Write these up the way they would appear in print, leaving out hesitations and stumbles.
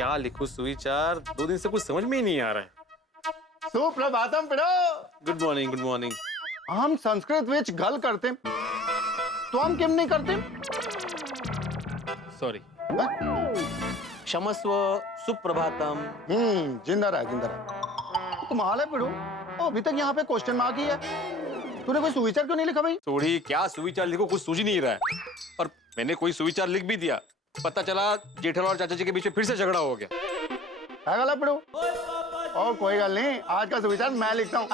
क्या लिखूं सुविचार, 2 दिन से कुछ समझ में ही नहीं आ रहा है। सुप्रभातम पिड़ो। Good morning, good morning. हम संस्कृत विच गल करते तो हम किम नहीं करते? सॉरी। क्षमस्व, सुप्रभातम। जिंदा रहा, जिंदा रहा। कमाल है पिड़ो, अभी तक यहाँ पे क्वेश्चन मार्क ही है। तूने कोई सुविचार क्यों नहीं लिखा भाई? थोड़ी क्या सुविचार लिखो, कुछ सूझ ही नहीं रहा है। और मैंने कोई सुविचार लिख भी दिया, पता चला जेठालाल और चाचा जी के बीच में फिर से झगड़ा हो गया। क्या गला पिड़ो? और कोई गल नहीं, आज का सुविचार मैं लिखता हूँ।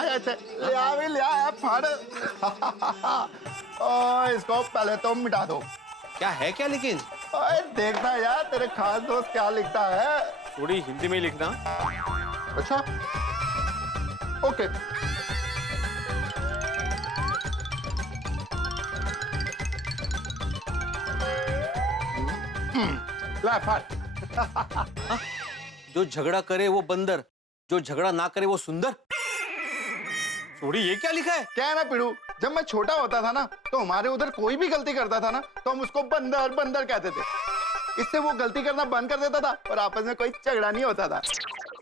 इसको पहले तो मिटा दो। क्या है क्या लेकिन? ओए देखना यार, तेरे खास दोस्त क्या लिखता है। थोड़ी हिंदी में लिखना। अच्छा, ओके। ला फाट। जो झगड़ा करे वो बंदर, जो झगड़ा ना करे वो सुंदर। थोड़ी ये क्या लिखा है? क्या है ना पिड़ू, जब मैं छोटा होता था ना तो हमारे उधर कोई भी गलती करता था ना तो हम उसको बंदर बंदर कहते थे। इससे वो गलती करना बंद कर देता था और आपस में कोई झगड़ा नहीं होता था।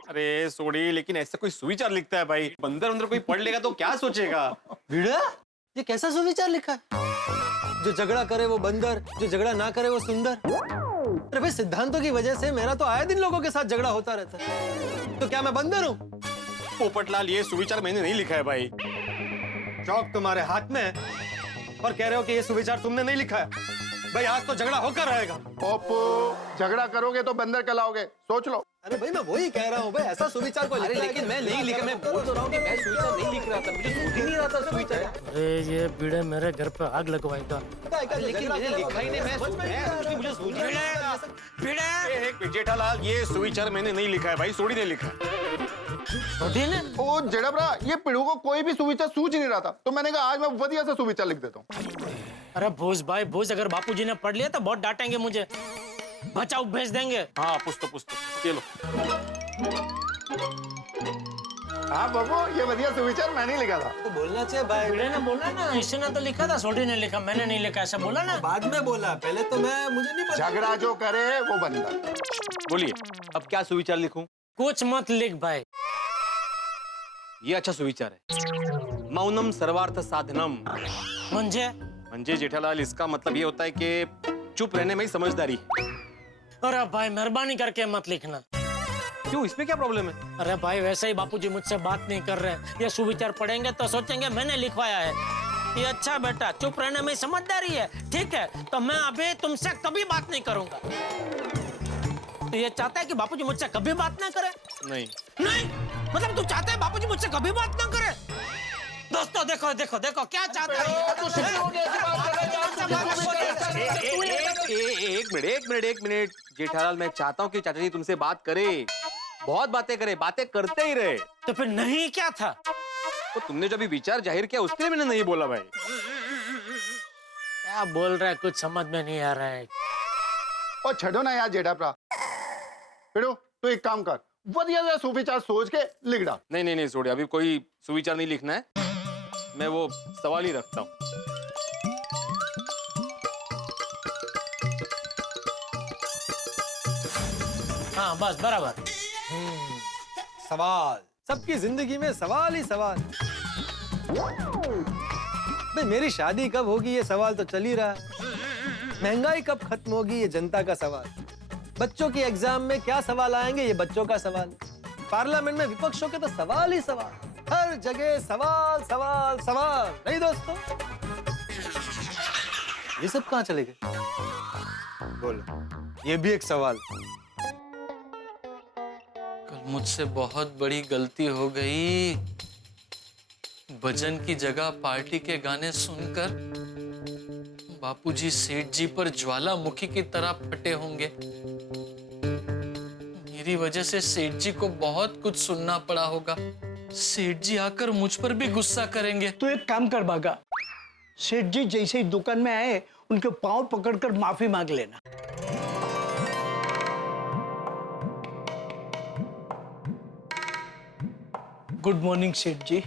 अरे सोड़ी, लेकिन ऐसा कोई सुविचार लिखता है भाई, बंदर अंदर कोई पढ़ लेगा तो क्या सोचेगा? भिड़ा, ये कैसा सुविचार लिखा है? जो झगड़ा करे वो बंदर, जो झगड़ा ना करे वो सुंदर। अरे भाई, सिद्धांतों की वजह से मेरा तो आए दिन लोगों के साथ झगड़ा होता रहता है। तो क्या मैं बंदर हूँ? पोपटलाल, ये सुविचार मैंने नहीं लिखा है भाई। चौक तुम्हारे हाथ में है और कह रहे हो कि ये सुविचार तुमने नहीं लिखा है। भाई आज तो झगड़ा होकर रहेगा। ओप्पो, झगड़ा करोगे तो बंदर कहलाओगे, सोच लो। अरे भाई, मैं वही कह रहा हूँ भाई, ऐसा सुविचार को अरे लेकिन मैं नहीं लिखा, मैं बोल तो रहा हूँ कि मैं सुविचार नहीं लिख रहा था, मुझे सूझ ही नहीं रहा था सुविचार। अरे ये बीड़े मेरे घर पे आग लगवाएगा। लेकिन मैंने लिखा ही नहीं, मैं मुझे सूझ ही नहीं रहा। एक जेठालाल, ये सुविचार मैंने नहीं लिखा है भाई, सोड़ी ने लिखा है। ओ जेड़बरा, ये पिड़ू को कोई भी सुविचार सूझ नहीं रहा था तो मैंने कहा आज मैं वधिया सा सुविचार लिख देता हूँ। अरे भूस भाई भूस, अगर बापूजी ने पढ़ लिया तो बहुत डांटेंगे मुझे, बचाओ भेज देंगे। हाँ पुछ तो ये लो। हाँ बाबू, ये वधिया सुविचार मैं नहीं लिखा था। तो बोलना चाहिए भाई। बीड़े ने बोला ना, इसने तो लिखा था, सोडी ने लिखा, मैंने नहीं लिखा, ऐसा बोला ना। बाद में बोला, पहले तो मुझे नहीं पता। झगड़ा जो करे वो बंदर। बोलिए, अब क्या सुविचार लिखूं? कुछ मत लिख भाई। ये अच्छा सुविचार है, मौनम सर्वार्थ साधनम। म्हणजे जेठालाल, इसका मतलब ये होता है कि चुप रहने में ही समझदारी है। अरे भाई मेहरबानी करके मत लिखना। क्यों, इसमें क्या प्रॉब्लम है? अरे भाई वैसे ही बापूजी मुझसे बात नहीं कर रहे, ये सुविचार पढ़ेंगे तो सोचेंगे मैंने लिखवाया है। ये अच्छा बेटा, चुप रहने में समझदारी है, ठीक है? तो मैं अभी तुमसे कभी बात नहीं करूंगा। तो ये चाहता है कि बापूजी मुझसे कभी बात ना करे? नहीं मतलब तू चाहता है बापूजी मुझसे कभी बात ना करे? दोस्तों देखो देखो देखो क्या चाहता है। एक मिनट जेठालाल, मैं चाहता हूँ कि चाचा जी तुमसे बात करे, बहुत बातें करे, बातें करते ही रहे। तो फिर नहीं क्या था? तो तुमने जो अभी विचार जाहिर किया उसके लिए मैंने नहीं बोला भाई। क्या बोल रहा है, कुछ समझ में नहीं आ रहा है। और छड़ो ना यार जेठा भरा, पिड़ू तू एक काम कर, वधिया सा सुविचार सोच के लिख डाल। नहीं सोड़ी, अभी कोई सुविचार नहीं लिखना है, मैं वो सवाल ही रखता हूँ। हाँ बस बराबर। सवाल, सबकी जिंदगी में सवाल ही सवाल। भाई मेरी शादी कब होगी ये सवाल तो चल ही रहा है। महंगाई कब खत्म होगी ये जनता का सवाल। बच्चों की एग्जाम में क्या सवाल आएंगे ये बच्चों का सवाल। पार्लियामेंट में विपक्षों के तो सवाल ही सवाल, हर जगह सवाल सवाल सवाल। नहीं दोस्तों, ये सब कहाँ चले गए? बोलो, ये भी एक सवाल। कल मुझसे बहुत बड़ी गलती हो गई। भजन की जगह पार्टी के गाने सुनकर बापूजी सेठ जी पर ज्वालामुखी की तरह फटे होंगे। मेरी वजह से सेठ जी को बहुत कुछ सुनना पड़ा होगा। सेठ जी आकर मुझ पर भी गुस्सा करेंगे। तो एक काम कर बागा, सेठ जी जैसे ही दुकान में आए उनके पांव पकड़कर माफी मांग लेना। गुड मॉर्निंग सेठ जी।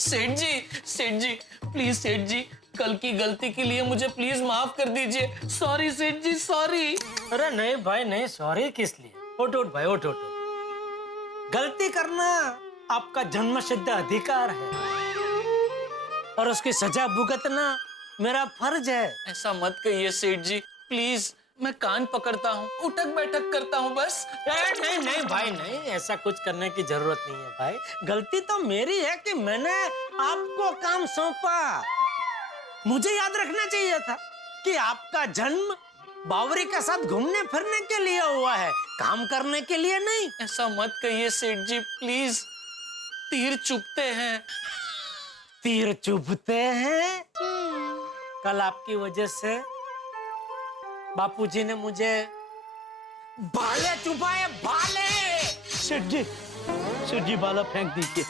सेठ जी प्लीज सेठ जी, कल की गलती के लिए मुझे प्लीज माफ कर दीजिए। सॉरी सेठ जी, सॉरी। अरे नहीं भाई नहीं, सॉरी किस लिए? उठ उठ भाई, उठ उठ। गलती करना आपका जन्मसिद्ध अधिकार है और उसकी सजा भुगतना मेरा फर्ज है। ऐसा मत कहिए सेठ जी, प्लीज। मैं कान पकड़ता हूँ, उठक बैठक करता हूँ बस। नहीं नहीं भाई नहीं, ऐसा कुछ करने की जरूरत नहीं है भाई। गलती तो मेरी है कि मैंने आपको काम सौंपा। मुझे याद रखना चाहिए था कि आपका जन्म बावरी के साथ घूमने फिरने के लिए हुआ है, काम करने के लिए नहीं। ऐसा मत कहिए सेठ जी, प्लीज। तीर चुभते हैं। तीर चुभते हैं? कल आपकी वजह से बापूजी ने मुझे भाले चुभाए, भाले। सेठ जी बाला फेंक दीजिए।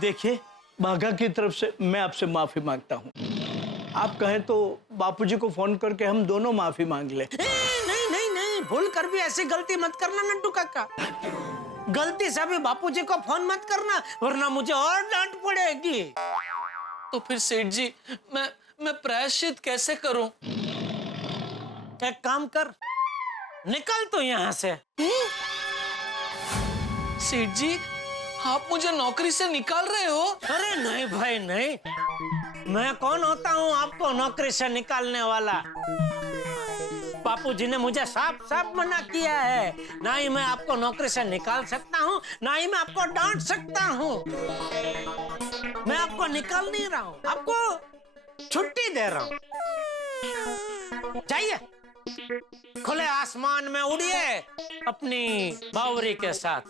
देखिए, बाघा की तरफ से मैं आपसे माफी मांगता हूँ। आप कहें तो बापूजी को फोन करके हम दोनों माफी मांग ले। नहीं नहीं नहीं, भूल कर भी ऐसी गलती मत करना नंटू काका। गलती से भी बापूजी को फोन मत करना, वरना मुझे और डांट पड़ेगी। तो फिर सेठ जी, मैं प्रायश्चित कैसे करूं? एक काम कर, निकल तो यहाँ से। सेठ जी, आप मुझे नौकरी से निकाल रहे हो? अरे नहीं भाई नहीं, मैं कौन होता हूँ आपको नौकरी से निकालने वाला? बापूजी ने मुझे साफ साफ मना किया है, ना ही मैं आपको नौकरी से निकाल सकता हूँ, ना ही मैं आपको डांट सकता हूँ। मैं आपको निकाल नहीं रहा हूँ, आपको छुट्टी दे रहा हूँ। जाइए, खुले आसमान में उड़िए अपनी बावरी के साथ,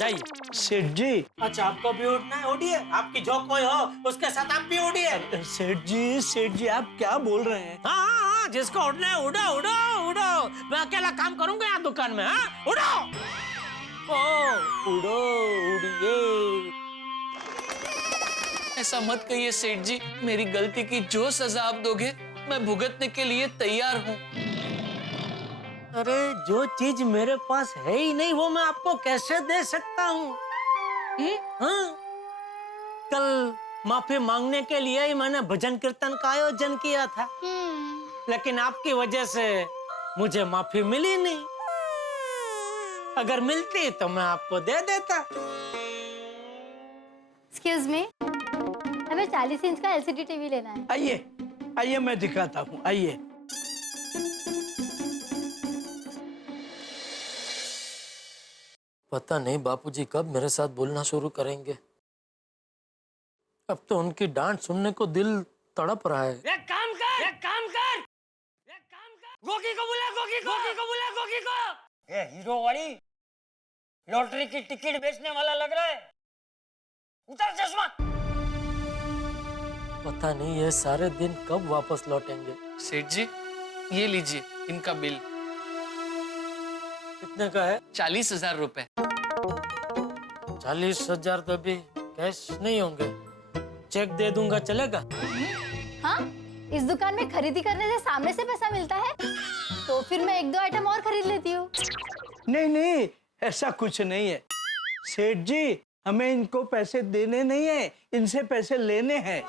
जाइए। सेठ जी। अच्छा, आपको भी उड़ना है? उड़िए, आपकी जो कोई हो उसके साथ आप भी उड़िए। सेठ जी आप क्या बोल रहे हैं? हाँ हाँ हाँ, जिसको उड़ना है उड़ो उड़ो उड़ो, मैं अकेला काम करूंगा यहाँ दुकान में। हाँ, उड़ो। ओ, उड़ो, उड़िए। ऐसा मत कहिए सेठ जी, मेरी गलती की जो सजा आप दोगे मैं भुगतने के लिए तैयार हूँ। अरे जो चीज मेरे पास है ही नहीं वो मैं आपको कैसे दे सकता हूँ? हाँ, कल माफी मांगने के लिए ही मैंने भजन कीर्तन का आयोजन किया था, लेकिन आपकी वजह से मुझे माफी मिली नहीं। अगर मिलती तो मैं आपको दे देता। एक्सक्यूज मी, हमें 40 इंच का एलसीडी टीवी लेना है। आइए आइए, मैं दिखाता हूँ, आइए। पता नहीं बापूजी कब मेरे साथ बोलना शुरू करेंगे। अब तो उनकी डांट सुनने को दिल तड़प रहा है। एक काम कर, एक काम कर, एक काम कर। गोगी को बुला, गोगी को, गोगी को बुला, गोगी को। ये हीरो वाली लॉटरी की टिकट बेचने वाला लग रहा है। उतार चश्मा। पता नहीं ये सारे दिन कब वापस लौटेंगे। सेठ जी, ये लीजिए इनका बिल। कितने का है? 40,000 रुपए। 40,000 तो अभी कैश नहीं होंगे, चेक दे दूंगा, चलेगा? हाँ, इस दुकान में खरीदी करने से सामने से पैसा मिलता है, तो फिर मैं 1-2 आइटम और खरीद लेती हूँ। नहीं, ऐसा कुछ नहीं है सेठ जी। हमें इनको पैसे देने नहीं है, इनसे पैसे लेने हैं।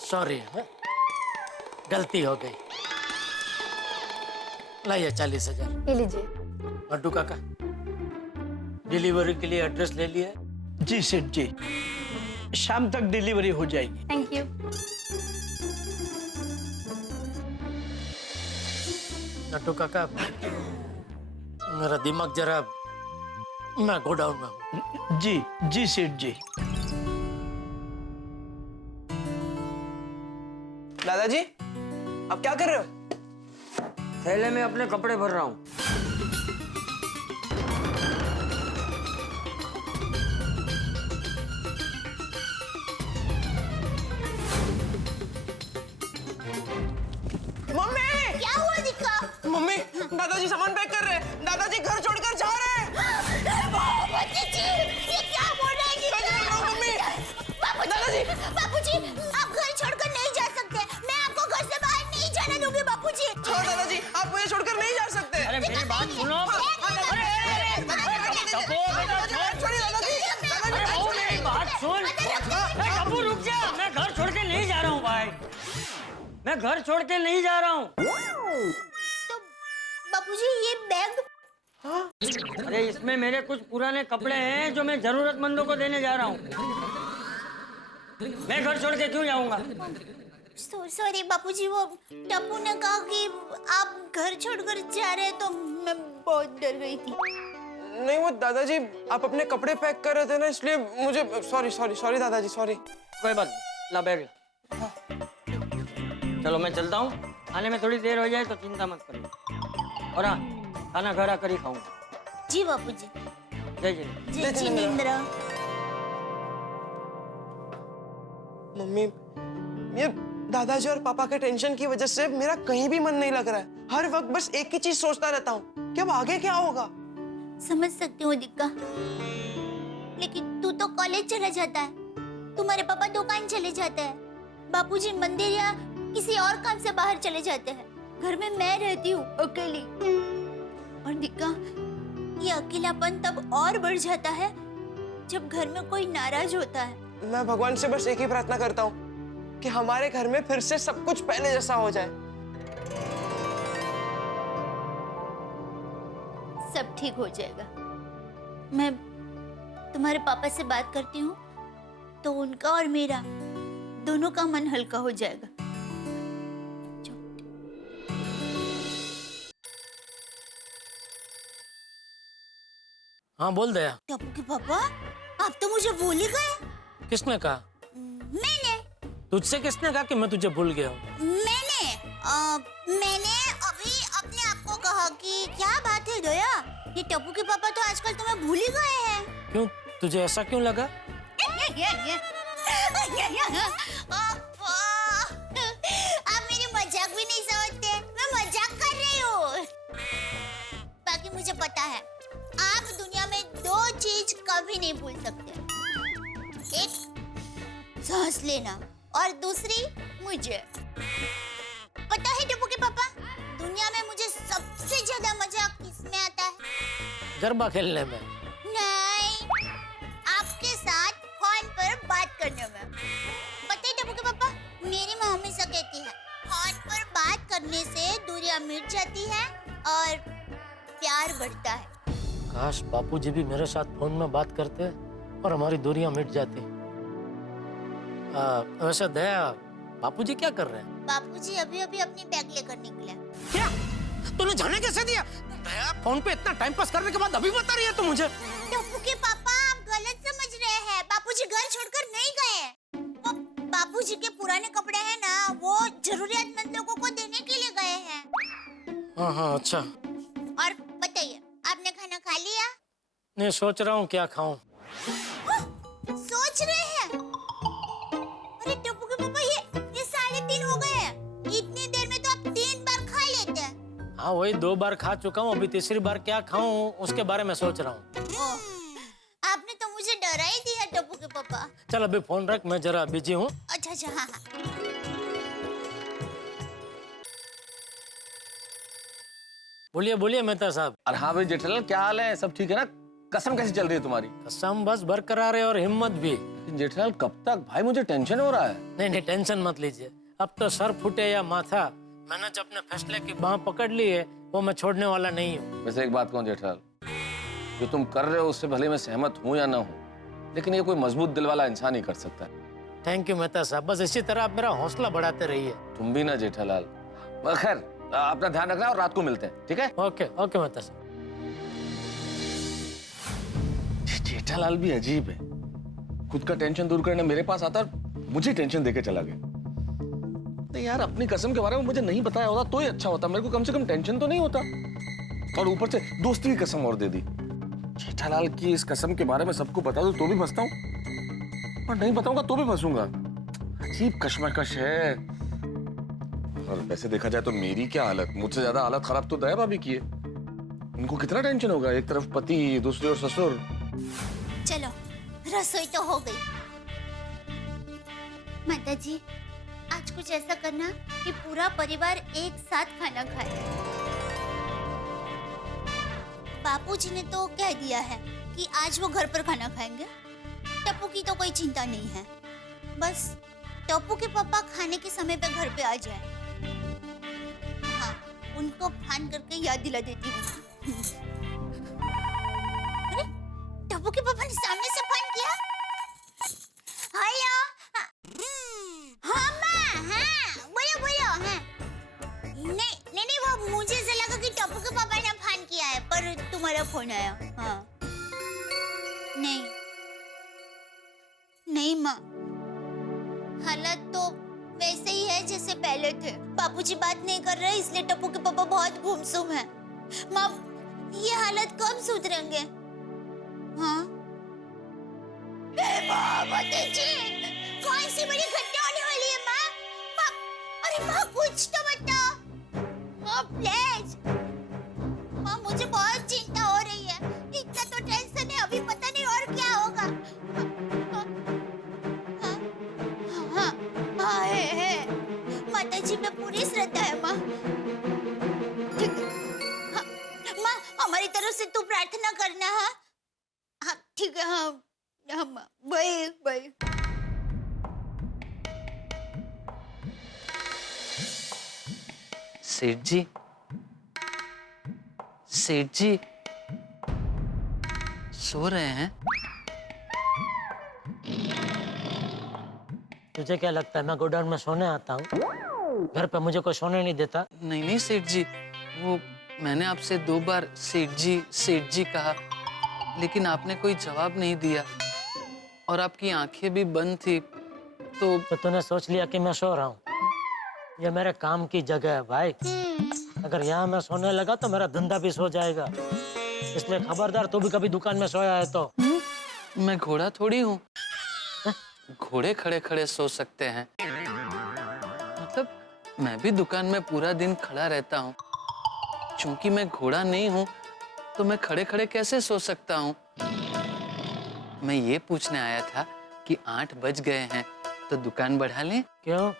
सॉरी है, गलती हो गई। लाइए 40,000। ये लीजिए। लड्डू काका, डिलीवरी के लिए एड्रेस ले लिया? जी सेठ जी, शाम तक डिलीवरी हो जाएगी। Thank you. लड्डू काका, मेरा दिमाग जरा, मैं गोडाउन में हूँ। जी सेठ जी। दादाजी, आप क्या कर रहे हो? थैले में अपने कपड़े भर रहा हूँ। मम्मी! क्या हुआ दिक्का? मम्मी, दादाजी सामान पैक कर रहे हैं। दादाजी घर छोड़कर जा रहे हैं। ये क्या बोल रहे हैं? मैं बोल रहा हूँ, मम्मी। दादाजी! बापूजी, आप घर छोड़कर नहीं जा सकते। मैं आपको घर से बाहर नहीं जाने दूंगी, बापूजी। हाँ दादाजी, आप मुझे छोड़कर नहीं जा सकते। अरे मेरी बात सुनो। छोड़िए दादाजी। अरे वो मेरी बात सुन। मैं घर छोड़ के नहीं जा रहा हूँ। तो बापूजी ये बैग अरे इसमें मेरे कुछ पुराने कपड़े हैं जो मैं जरूरतमंदों को देने जा रहा हूँ। मैं घर छोड़ के क्यों जाऊंगा? सॉरी बापूजी, वो टप्पू ने कहा कि आप घर छोड़कर जा रहे हैं तो मैं बहुत डर गई थी। नहीं वो दादाजी आप अपने कपड़े पैक कर रहे थे ना, इसलिए मुझे सॉरी दादाजी सॉरी। कोई बात नहीं, ला बैग ला। चलो मैं चलता हूँ, आने में थोड़ी देर हो जाए तो चिंता मत करो। और हाँ, खाना घर आकर ही खाऊंगा। जी बापूजी। जय जय। जय जिनेंद्र। मम्मी, ये दादाजी और पापा के टेंशन की वजह से मेरा कहीं भी मन नहीं लग रहा है। हर वक्त बस एक ही चीज सोचता रहता हूँ कि अब आगे क्या होगा। समझ सकती हूँ दिक्का, लेकिन तू तो कॉलेज चला जाता है, तुम्हारे पापा दुकान चले जाते हैं, बापूजी मंदिर या किसी और काम से बाहर चले जाते हैं, घर में मैं रहती हूँ अकेली। और दिक्का, ये अकेलापन तब और बढ़ जाता है जब घर में कोई नाराज होता है। मैं भगवान से बस एक ही प्रार्थना करता हूँ कि हमारे घर में फिर से सब कुछ पहले जैसा हो जाए। सब ठीक हो जाएगा। मैं तुम्हारे पापा से बात करती हूँ तो उनका और मेरा दोनों का मन हल्का हो जाएगा। हाँ बोल दया। टप्पू के पापा, आप तो मुझे भूल ही गए। किसने कहा? मैंने तुझसे किसने कहा कि मैं तुझे भूल गया हूँ? मैंने अभी अपने आप को कहा कि क्या बात है दया, ये टप्पू के पापा तो आजकल तुम्हें भूल ही गए हैं। क्यों, तुझे ऐसा क्यों लगा? आप मेरी मजाक भी नहीं समझते, मैं मजाक कर रही हूँ। बाकी मुझे पता है आप दुनिया में दो चीज कभी नहीं भूल सकते, एक सांस लेना और दूसरी मुझे। पता है टप्पू के पापा, दुनिया में मुझे सबसे ज्यादा मजा किसमें आता है? गरबा खेलने में? नहीं, आपके साथ फोन पर बात करने में। पता है टप्पू के पापा, मेरी माँ हमेशा कहती है फोन पर बात करने से दूरियां मिट जाती है और प्यार बढ़ता है। काश बापूजी भी मेरे साथ फोन में बात करते और हमारी दूरियां मिट जाती। वैसे दया, बापूजी क्या कर रहे हैं? बापूजी अभी अभी अपनी बैग लेकर निकले। क्या? तूने जाने कैसे दिया? दया, फोन पे इतना टाइम पास करने के बाद अभी बता रही है तू मुझे? टप्पू के पापा, आप गलत समझ रहे हैं। बापूजी घर छोड़कर नहीं गए। वो बापूजी के पुराने कपड़े हैं ना, वो जरूरतमंद लोगों को देने के लिए गए हैं। हाँ अच्छा। और बताइए, आपने खाना खा लिया? नहीं, सोच रहा हूँ क्या खाऊं। सोच रहे हैं? अरे टप्पू के पापा, ये 3:30 हो गए हैं। इतनी देर में तो आप 3 बार खा लेते हैं। हाँ वही 2 बार खा चुका हूँ, अभी तीसरी बार क्या खाऊं उसके बारे में सोच रहा हूँ। आपने तो मुझे डरा ही दिया टप्पू के पापा। चल अभी फोन रख, मैं जरा बिजी हूँ। अच्छा हाँ हाँ। बोलिए बोलिए मेहता साहब। अरे हाँ भाई जेठालाल, क्या हाल है? सब ठीक है ना? कसम कैसी चल रही है तुम्हारी? कसम बस बरकरार है और हिम्मत भी। जेठालाल कब तक? भाई मुझे टेंशन हो रहा है। नहीं टेंशन मत लीजिए, अब तो सर फूटे या माथा, मैंने जो अपने फैसले की बाह पकड़ ली है वो मैं छोड़ने वाला नहीं हूँ। वैसे एक बात कहूँ जेठालाल, जो तुम कर रहे हो उससे भले मैं सहमत हूँ या ना हूँ, लेकिन ये कोई मजबूत दिल वाला इंसान ही कर सकता है। थैंक यू मेहता साहब, बस इसी तरह आप मेरा हौसला बढ़ाते रहिए। तुम भी ना जेठालाल। खैर अपना ध्यान रखना और रात को मिलते हैं, ठीक है? ओके ओके मेहता साहब। जेठालाल भी अजीब है, खुद का टेंशन दूर करने मेरे पास आता और मुझे टेंशन देके चला गया। नहीं यार, अपनी कसम के बारे में मुझे नहीं बताया होता तो ही अच्छा होता, मेरे को कम से कम टेंशन तो नहीं होता। और ऊपर से दोस्ती की कसम और दे दी। जेठालाल की इस कसम के बारे में सबको बता दूं तो भी फंसता हूँ, और नहीं बताऊंगा तो भी फंसूंगा। अजीब कश्मकश है। और वैसे देखा जाए तो मेरी क्या हालत, मुझसे ज्यादा हालत खराब तो दया भाभी की है। उनको कितना टेंशन होगा, एक तरफ पति, दूसरी ओर ससुर। चलो रसोई तो हो गई। माता जी, आज कुछ ऐसा करना कि पूरा परिवार एक साथ खाना खाए। बापूजी ने तो कह दिया है कि आज वो घर पर खाना खाएंगे। टप्पू की तो कोई चिंता नहीं है, बस टप्पू के पापा खाने के समय पे घर पे आ जाए। हाँ, उनको फोन करके याद दिला देती हूँ। अरे, टप्पू के पापा ने सामने से फोन किया। हेलो, हाँ माँ, हाँ बोलो बोलो। हाँ, नहीं वो मुझे ऐसा लगा कि टप्पू के पापा ने फोन किया है, पर तुम्हारा फोन आया। हाँ, नहीं माँ, हालत तो वैसे ही है जैसे पहले थे। बापूजी बात नहीं कर रहे, इसलिए टप्पू के पापा बहुत गुमसुम हैं। माँ, ये हालत कब सुधरेंगे? हाँ? कौन सी बड़ी घटना होने वाली है माँ? माँ, अरे माँ कुछ तो बताओ। माँ प्लीज। माँ मुझे बहुत चिंता हो रही है। इतना तो टेंशन है, अभी पता नहीं और क्या होगा। हाँ है। माता जी पे पूरी श्रद्धा है माँ। ठीक है। हाँ, माँ हमारी तरफ से तू प्रार्थना करना। हाँ हाँ ठीक है। हाँ हाँ माँ, बाय बाय। सेठ जी, सेठ जी सो रहे हैं? तुझे क्या लगता है मैं गोडाउन में सोने आता हूँ? घर पे मुझे कोई सोने नहीं देता। नहीं सेठ जी, वो मैंने आपसे 2 बार सेठ जी कहा, लेकिन आपने कोई जवाब नहीं दिया और आपकी आंखें भी बंद थी। तो तूने सोच लिया कि मैं सो रहा हूँ? ये मेरे काम की जगह है भाई। अगर यहाँ मैं सोने लगा तो मेरा धंधा भी सो जाएगा, इसलिए खबरदार तू भी कभी दुकान में सोया है तो। मैं घोड़ा थोड़ी हूँ, घोड़े खड़े खड़े सो सकते हैं। मतलब मैं भी दुकान में पूरा दिन खड़ा रहता हूँ। चूंकि मैं घोड़ा नहीं हूँ तो मैं खड़े खड़े कैसे सो सकता हूँ? मैं ये पूछने आया था कि 8 बज गए हैं तो दुकान बढ़ा लें? क्यों,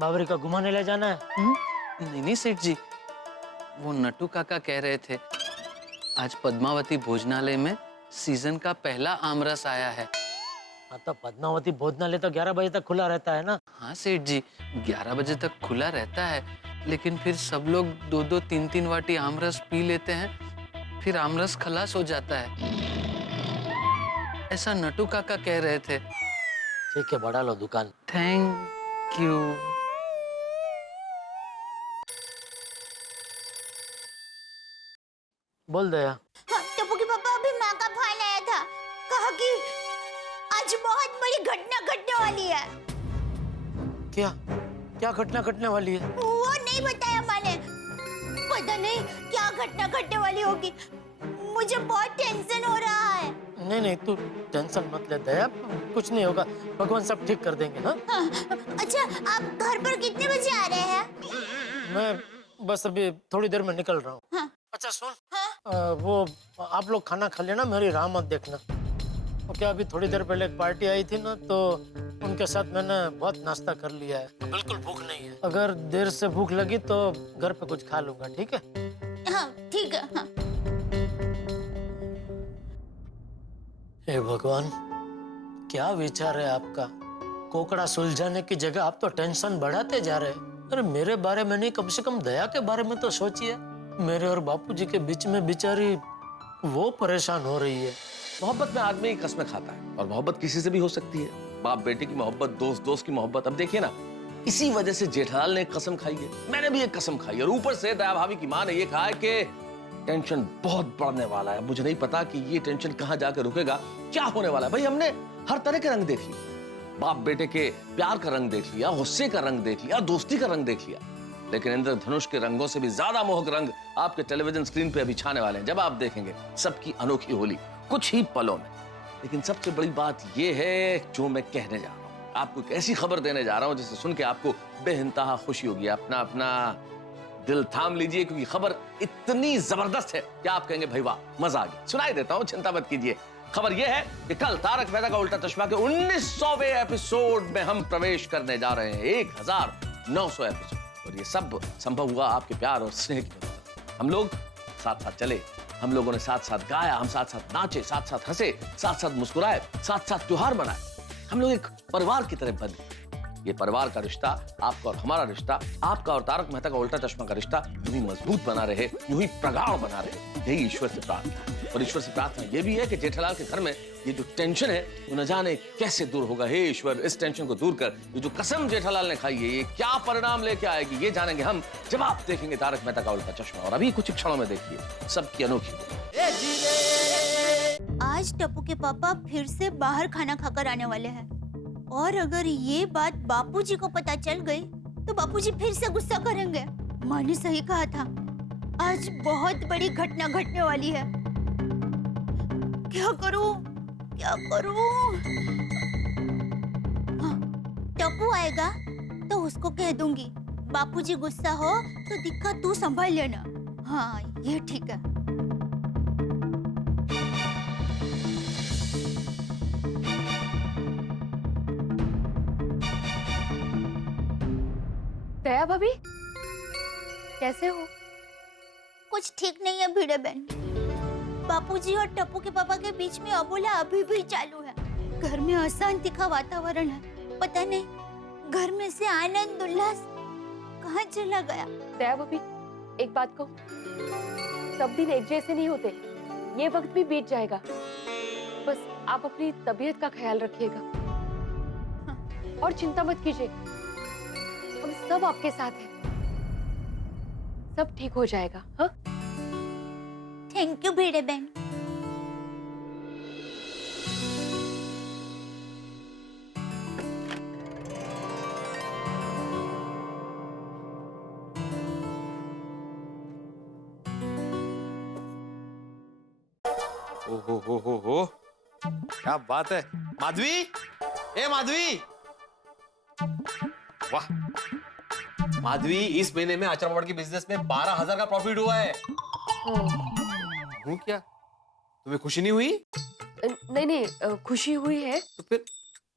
बाबरी का घुमाने ले जाना है? नहीं सेठ जी, वो नटू काका कह रहे थे आज पद्मावती भोजनालय में सीजन का पहला आमरस आया है। हाँ तो पद्मावती भोजनालय तो 11 बजे तक खुला रहता है ना? हाँ सेठ जी, 11 बजे तक खुला रहता है, लेकिन फिर सब लोग 2-2, 3-3 वाटी आमरस पी लेते हैं, फिर आमरस खलास हो जाता है, ऐसा नटू काका कह रहे थे। ठीक है, बढ़ा लो दुकान। Thank you. बोल दया। हाँ, टप्पू के पापा अभी माँ का फोन आया था, कहा कि आज बहुत बड़ी घटना घटने वाली है। क्या क्या घटना घटने वाली है? वो नहीं बताया मैंने, पता नहीं क्या घटना घटने वाली होगी। मुझे बहुत टेंशन हो रहा है। नहीं तू टेंशन मत ले दया, कुछ नहीं होगा, भगवान सब ठीक कर देंगे। हाँ? हाँ, अच्छा आप घर पर कितने बजे आ रहे हैं? मैं बस अभी थोड़ी देर में निकल रहा हूँ। हाँ। अच्छा सुन, हाँ? वो आप लोग खाना खा लेना, मेरी राह मत देखना। तो क्या अभी थोड़ी देर पहले एक पार्टी आई थी ना, तो उनके साथ मैंने बहुत नाश्ता कर लिया है, तो बिल्कुल भूख नहीं है। अगर देर से भूख लगी तो घर पे कुछ खा लूंगा, ठीक है? हाँ ठीक है। हाँ। हे भगवान, क्या विचार है आपका? कोकड़ा सुलझाने की जगह आप तो टेंशन बढ़ाते जा रहे हैं। अरे मेरे बारे में नहीं, कम से कम दया के बारे में तो सोचिए। मेरे और बापूजी के बीच में बेचारी वो परेशान हो रही है। मोहब्बत में आदमी की कसमें खाता है, और मोहब्बत किसी से भी हो सकती है। बाप बेटे की मोहब्बत, दोस्त दोस्त की मोहब्बत। अब देखिए ना, इसी वजह से जेठालाल ने एक कसम खाई है, मैंने भी एक कसम खाई है, और ऊपर से दया भाभी की माँ ने ये कहा है कि टेंशन बहुत बढ़ने वाला है। मुझे नहीं पता कि ये टेंशन कहाँ जाकर रुकेगा, क्या होने वाला है। भाई हमने हर तरह के रंग देख लिए, बाप बेटे के प्यार का रंग देख लिया, गुस्से का रंग देख लिया, दोस्ती का रंग देख लिया, लेकिन इंद्रधनुष के रंगों से भी ज्यादा मोहक रंग आपके टेलीविजन स्क्रीन पे अभी छाने वाले हैं, जब आप देखेंगे सबकी अनोखी होली कुछ ही पलों में। लेकिन सबसे बड़ी बात यह है जो मैं कहने जा रहा हूं, आपको एक ऐसी खबर देने जा रहा हूं जिसे सुन के आपको बेइंतहा खुशी होगी। अपना दिल थाम लीजिए, क्योंकि खबर इतनी जबरदस्त है कि आप कहेंगे भाई वाह, मजा आ गया। सुनाई देता हूं, चिंता मत कीजिए। खबर यह है कि कल तारक मेहता का उल्टा चश्मा के 1900वें एपिसोड में हम प्रवेश करने जा रहे हैं। 1900 एपिसोड, और ये सब संभव हुआ आपके प्यार और स्नेह की वजह से। हम लोग साथ साथ चले, हम लोगों ने साथ साथ गाया, हम साथ साथ नाचे, साथ साथ हंसे, साथ साथ मुस्कुराए, साथ साथ त्योहार मनाए। हम लोग एक परिवार की तरह बने। ये परिवार का रिश्ता, आपका और हमारा रिश्ता, आपका और तारक मेहता का उल्टा चश्मा का रिश्ता यूं ही मजबूत बना रहे, यूं ही प्रगाढ़ बना रहे, यही ईश्वर से प्रार्थना है। और ईश्वर से प्रार्थना ये भी है कि जेठालाल के घर में ये जो टेंशन है वो न जाने कैसे दूर होगा। हे ईश्वर, इस टेंशन को दूर कर। ये जो कसम जेठालाल ने खाई है ये क्या परिणाम लेके आएगी ये जानेंगे हम जब आप देखेंगे तारक मेहता का उल्टा चश्मा। और अभी कुछ क्षणों में देखिए सबकी अनोखी। आज टप्पू के पापा फिर से बाहर खाना खाकर आने वाले हैं और अगर ये बात बापूजी को पता चल गई तो बापूजी फिर से गुस्सा करेंगे। माँ ने सही कहा था, आज बहुत बड़ी घटना घटने वाली है। क्या करूं? क्या करूं? हाँ, टप्पू आएगा तो उसको कह दूंगी बापूजी गुस्सा हो तो दिक्कत तू संभाल लेना। हाँ, ये ठीक है। दया भाभी, कैसे हो? कुछ ठीक नहीं है भिड़े बहन। बापूजी और टप्पू के पापा के बीच में अबोला अभी भी चालू है। घर में अशांति का वातावरण है। पता नहीं घर में से आनंद उल्लास कहाँ चला गया। दया भाभी, एक बात कहूं, सब दिन एक जैसे नहीं होते। ये वक्त भी बीत जाएगा। बस आप अपनी तबीयत का ख्याल रखिएगा और चिंता मत कीजिए, हम सब आपके साथ हैं। सब ठीक हो जाएगा। हाँ, थैंक यू भिड़े बहन। हो क्या बात है माधवी। ए माधवी, वाह माधवी, इस महीने में आचार पापड़ की बिजनेस में 12,000 का प्रॉफिट हुआ है। हूँ क्या, तुम्हें खुशी नहीं हुई? नहीं, खुशी हुई है। तो फिर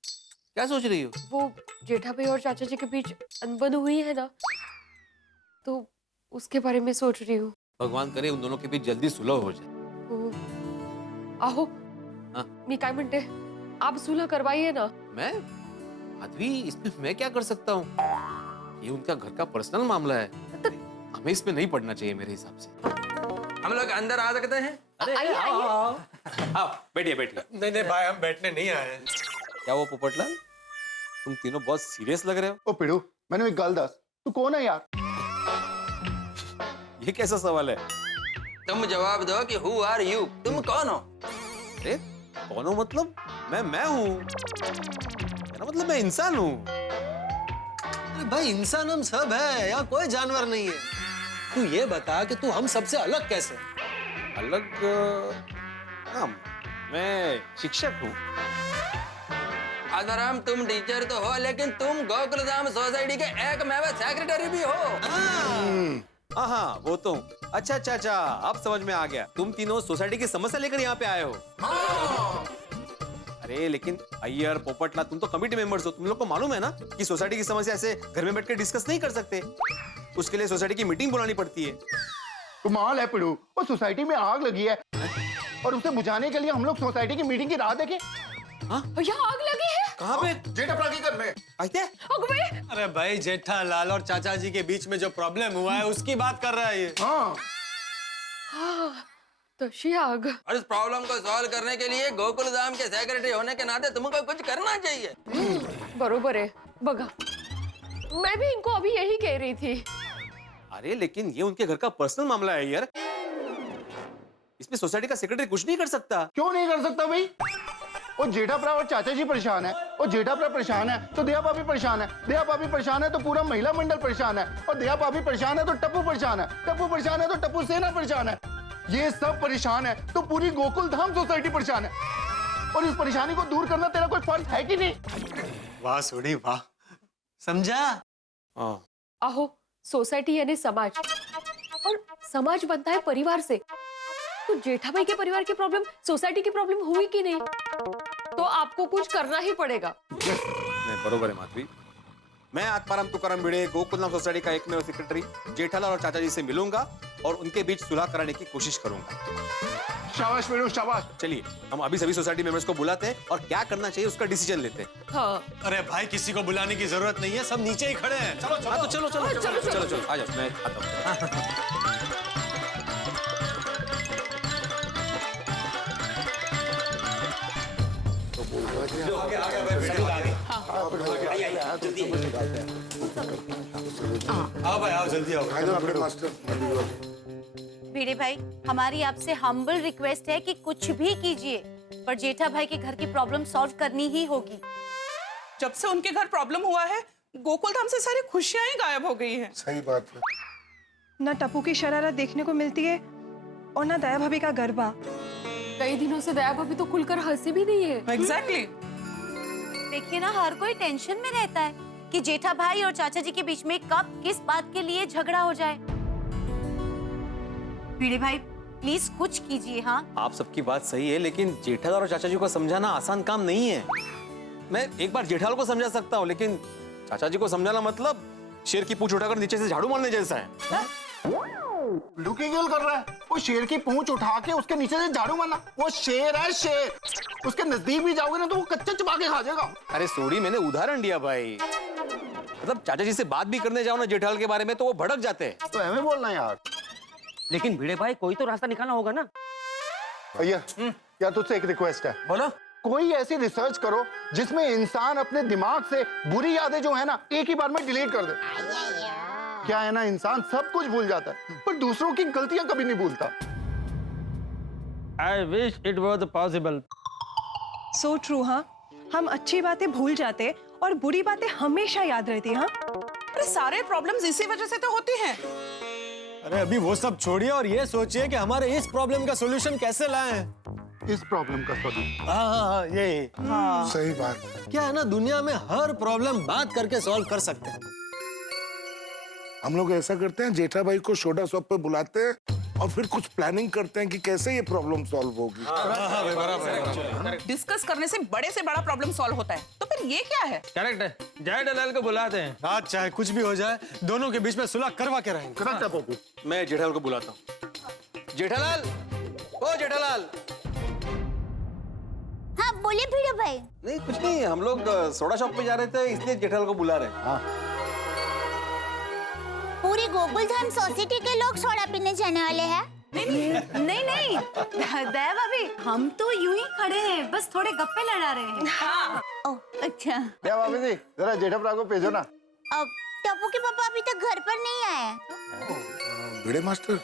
क्या सोच रही हो? वो जेठा भाई और चाचा जी के बीच अनबन हुई है ना, तो उसके बारे में सोच रही हूँ। भगवान करे उन दोनों के बीच जल्दी सुलह हो जाए। आहो, हाँ? मी काय म्हणते, आप सुलह करवाइए ना। मैं? माधवी, इसमें मैं क्या कर सकता हूँ? ये उनका घर का पर्सनल मामला है, हमें इसमें नहीं पड़ना चाहिए मेरे हिसाब से। हम लोग अंदर आ सकते हैं? अरे आइए, आओ, बैठिए बैठिए। नहीं भाई, हम बैठने नहीं आए हैं। क्या वो पोपटलाल, तुम तीनों बहुत सीरियस लग रहे हो। ओ पिड़ू, मैंने एक गल दस, तू कौन है यार? ये कैसा सवाल है? तुम जवाब दो कि हु आर यू, तुम कौन हो? अरे कौन हो मतलब? मैं हूँ। मेरा मतलब मैं इंसान हूँ। अरे भाई, इंसान हम सब है, यहाँ कोई जानवर नहीं है। तू ये बता कि तू हम सबसे अलग कैसे? अलग? हाँ, मैं शिक्षक हूँ। आदराम, तुम टीचर तो हो, लेकिन तुम गोकुलधाम सोसाइटी के एकमेव सेक्रेटरी भी हो। हाँ, वो तो। अच्छा, अब समझ में आ गया। तुम तीनों सोसाइटी की समस्या लेकर यहाँ पे आए हो। अरे लेकिन अय्यर, पोपटला, तुम तो कमिटी मेंबर्स हो। तुम लोग को मालूम है ना कि सोसाइटी की समस्या ऐसे घर में बैठकर डिस्कस नहीं कर सकते। उसके लिए सोसाइटी की मीटिंग बुलानी पड़ती है। कमाल है पिड़ू, वो सोसाइटी में आग लगी है और उसे बुझाने के लिए हम लोग सोसाइटी की मीटिंग की राह देखें। यहाँ आग लगी है? कहाँ पे? जेठालाल के घर में। अरे भाई, जेठालाल और चाचा जी के बीच में जो प्रॉब्लम हुआ है उसकी बात कर रहा है ये। हाँ, तशी आग। और इस प्रॉब्लम को सॉल्व करने के लिए गोकुलधाम के सेक्रेटरी होने के नाते तुमको कुछ करना चाहिए। बरोबर है। बगा, मैं भी इनको अभी यही कह रही थी। अरे लेकिन ये उनके घर का पर्सनल मामला है यार, इसमें सोसाइटी का सेक्रेटरी कुछ नहीं कर सकता। क्यों नहीं कर सकता भाई? वो जेठाप्रा और चाचा जी परेशान है, और जेठाप्रा परेशान है तो दया भाभी परेशान है, दया भाभी परेशान है तो पूरा महिला मंडल परेशान है, और दया भाभी परेशान है तो टप्पू परेशान है, टप्पू परेशान है तो टप्पू सेना परेशान है। ये सब परेशान है तो पूरी गोकुलधाम सोसाइटी परेशान है, और इस परेशानी को दूर करना तेरा कोई फर्ज है कि नहीं? वाह सोनी वाह, समझा? आहो, सोसाइटी यानी समाज, और समाज बनता है परिवार से। तो जेठा भाई के परिवार की प्रॉब्लम सोसाइटी की प्रॉब्लम हुई कि नहीं, तो आपको कुछ करना ही पड़ेगा। नहीं, बरोबर है माधवी। मैं आत्माराम तुकाराम भिड़े, गोकुलधाम सोसाइटी का एकमेव सेक्रेटरी जेठालाल और चाचा जी से मिलूंगा और उनके बीच सुलह कराने की कोशिश करूंगा। शाबाश बेटू शाबाश। चलिए हम अभी सभी सोसाइटी मेंबर्स को बुलाते हैं और क्या करना चाहिए उसका डिसीजन लेते हैं। हाँ। अरे भाई किसी को बुलाने की जरूरत नहीं है, सब नीचे ही खड़े हैं। चलो हाँ तो चलो चलो चलो चलो चलो आ जाओ, मैं आता हूँ। आओ भाई आओ, जल्दी आओ। भिड़े भाई, हमारी आपसे हम्बल रिक्वेस्ट है कि कुछ भी कीजिए पर जेठा भाई के घर की प्रॉब्लम सॉल्व करनी ही होगी। जब से उनके घर प्रॉब्लम हुआ है गोकुल धाम से सारी खुशियां ही गायब हो गई हैं। सही बात है। ना टप्पू की शरारत देखने को मिलती है और ना दया भाभी का गरबा। कई दिनों से दया भाभी तो खुलकर हंसी भी नहीं है। एग्जैक्टली। देखिए ना, हर कोई टेंशन में रहता है कि जेठा भाई और चाचा जी के बीच में कब किस बात के लिए झगड़ा हो जाए। भिड़े भाई प्लीज कुछ कीजिए। हाँ, आप सबकी बात सही है, लेकिन जेठालाल और चाचा जी को समझाना आसान काम नहीं है। मैं एक बार जेठालाल को समझा सकता हूँ, लेकिन चाचा जी को समझाना मतलब शेर की पूंछ उठाकर नीचे से झाड़ू मारने जैसा है। लुकी गिल कर रहा है। वो शेर की पूंछ उठा के उसके नीचे से झाड़ू मारना, वो शेर है शेर। उसके नजदीक भी जाओगे ना तो वो कच्चा चबा के खा जाएगा। अरे सॉरी, मैंने उदाहरण दिया भाई। मतलब चाचा जी से बात भी करने जाओ ना जेठालाल के बारे में तो वो भड़क जाते हैं। तो हमें बोलना है यार। लेकिन भिड़े भाई कोई तो रास्ता निकालना होगा ना। भैया यार तुझसे एक रिक्वेस्ट है। बोलो। कोई ऐसी रिसर्च करो जिसमें इंसान अपने दिमाग से बुरी यादें जो है ना एक ही बार में डिलीट कर दे। क्या है ना, इंसान सब कुछ भूल जाता है पर दूसरों की गलतियां कभी नहीं भूलता। I wish it was possible. So true. हाँ, हम अच्छी बातें भूल जाते और बुरी बातें हमेशा याद रहती। हाँ, अरे सारे प्रॉब्लम्स इसी वजह से तो होती हैं। अरे अभी वो सब छोड़िए और ये सोचिए कि हमारे इस प्रॉब्लम का सॉल्यूशन कैसे लाएं। इस प्रॉब्लम का सॉल्यूशन। हाँ, ये सही बात। क्या है ना, दुनिया में हर प्रॉब्लम बात करके सॉल्व कर सकते हैं। हम लोग ऐसा करते हैं, जेठा भाई को सोडा शॉप पे बुलाते हैं और फिर कुछ प्लानिंग करते हैं कि कैसे ये प्रॉब्लम सॉल्व होगी। डिस्कस करने से बड़ा प्रॉब्लम सॉल्व होता है, तो फिर ये क्या है? करेक्ट है, जेठालाल को बुलाते हैं। आज चाहे कुछ भी हो जाए, दोनों के बीच में सुलह करवा के रहेंगे। करेक्ट है पप्पू। मैं जेठालाल को बुलाता हूँ। जेठालाल, ओ जेठालाल। हाँ बोले भिड़े भाई। नहीं कुछ नहीं, हम लोग सोडा शॉप पे जा रहे थे इसलिए जेठालाल को बुला रहे हैं। हाँ। पूरी गोकुल धाम सोसाइटी के लोग सोडा पीने जाने वाले हैं। नहीं दया भाभी, हम तो यूं ही खड़े हैं, बस थोड़े गप्पे लड़ा रहे हैं। हाँ। ओह अच्छा। क्या भाभी जी, जरा जेठा भरा को भेजो ना। अब टप्पू के पापा अभी तक घर पर नहीं आए। भिड़े मास्टर,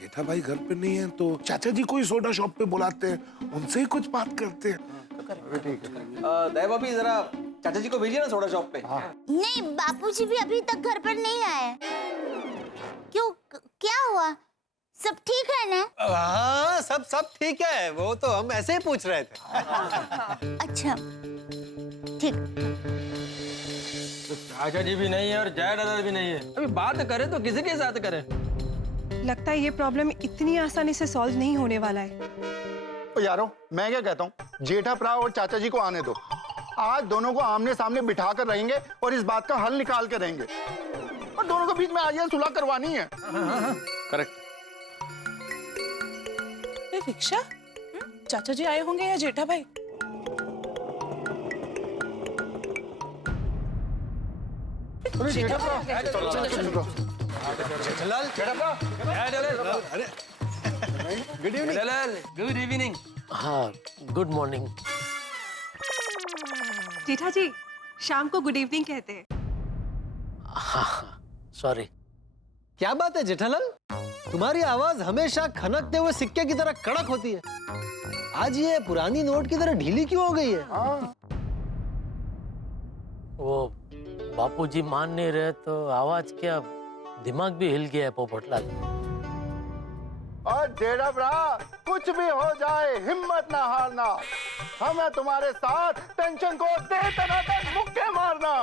जेठा भाई घर पे नहीं है तो चाचा जी को ही सोडा शॉप पे बुलाते हैं, उनसे ही कुछ बात करते हैं। ठीक है। दया भाभी जरा चाचा जी को भेजिए ना सोडा शॉप पे। नहीं, बापूजी भी अभी तक घर पर नहीं आए। क्यों, क्या हुआ? सब ठीक है ना? हाँ, सब ठीक है। वो तो हम ऐसे ही पूछ रहे थे। अच्छा ठीक। चाचा जी भी नहीं है और जेठालाल भी नहीं है। अभी बात करें तो किसी के साथ करें? लगता है ये प्रॉब्लम इतनी आसानी से सॉल्व नहीं होने वाला है। तो यारो मैं क्या कहता हूँ, जेठा भरा और चाचा जी को आने दो। आज दोनों को आमने सामने बिठा कर रहेंगे और इस बात का हल निकाल के रहेंगे और दोनों के बीच में आज सुलह करवानी है। करेक्ट। रिक्शा, चाचा जी आए होंगे या जेठा भाई? Good evening. हाँ, गुड मॉर्निंग। जेठा जी शाम को गुड इवनिंग कहते हैं। हाँ, सॉरी। क्या बात है जेठालाल, तुम्हारी आवाज हमेशा खनकते हुए सिक्के की तरह कड़क होती है। आज ये पुरानी नोट की तरह ढीली क्यों हो गई है? वो बापूजी मान नहीं रहे तो आवाज क्या, दिमाग भी हिल गया है पोपटलाल। और जेठा भरा, कुछ भी हो जाए हिम्मत ना हारना। हम हैं तुम्हारे साथ, टेंशन को दे तनातन मुक्के मारना।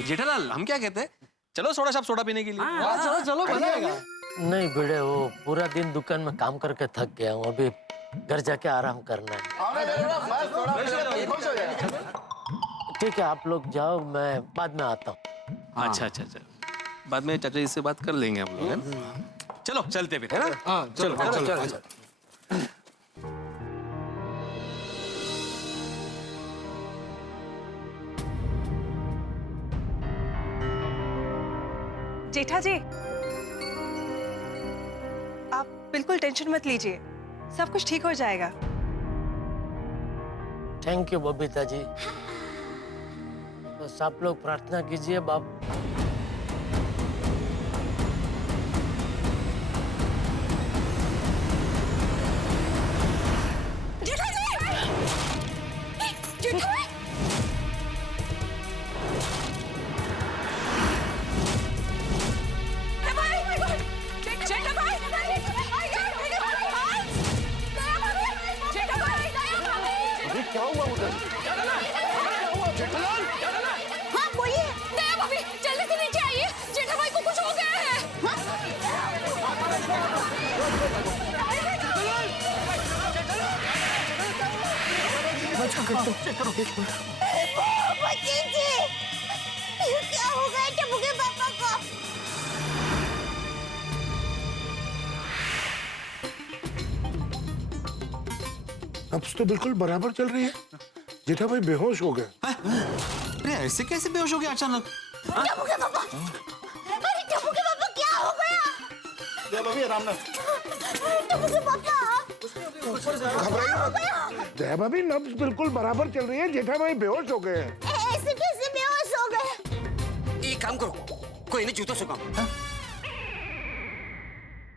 जेठालाल हम क्या कहते हैं, चलो सोडा शॉप सोडा पीने के लिए। चलो चलो बनाएगा। नहीं बेटे, वो पूरा दिन दुकान में काम करके थक गया हूँ, अभी घर जाके आराम करना है। ठीक है, आप लोग जाओ, मैं बाद में आता हूँ। अच्छा अच्छा अच्छा। बाद में चाचा जी से बात कर लेंगे हम लोग, है ना? चलो चलते फिर, है ना? हाँ चलो चलो चलो, चलो। जेठा जी, आप बिल्कुल टेंशन मत लीजिए, सब कुछ ठीक हो जाएगा। Thank you Babita ji. बस आप लोग प्रार्थना कीजिए बाप। क्या हुआ उधर? हाँ बोलिए। दया भाभी जल्दी से नीचे आइए, जेठा भाई को कुछ हो गया है। क्या हो गया टप्पू के पापा को? अब तो बिल्कुल बराबर चल रही है। जेठा भाई बेहोश हो गए। अरे ऐसे कैसे बेहोश हो गया अचानक? टप्पू के पापा, अरे टप्पू के पापा क्या हो गया? भाभी आराम ना। टप्पू के पापा घबराइए मत। दया भाभी नब्ज बिल्कुल बराबर चल रही है, जेठा भाई बेहोश हो गए हैं। ऐसे कैसे बेहोश हो गए? एक काम करो, कोई नहीं जूता सुखाओ।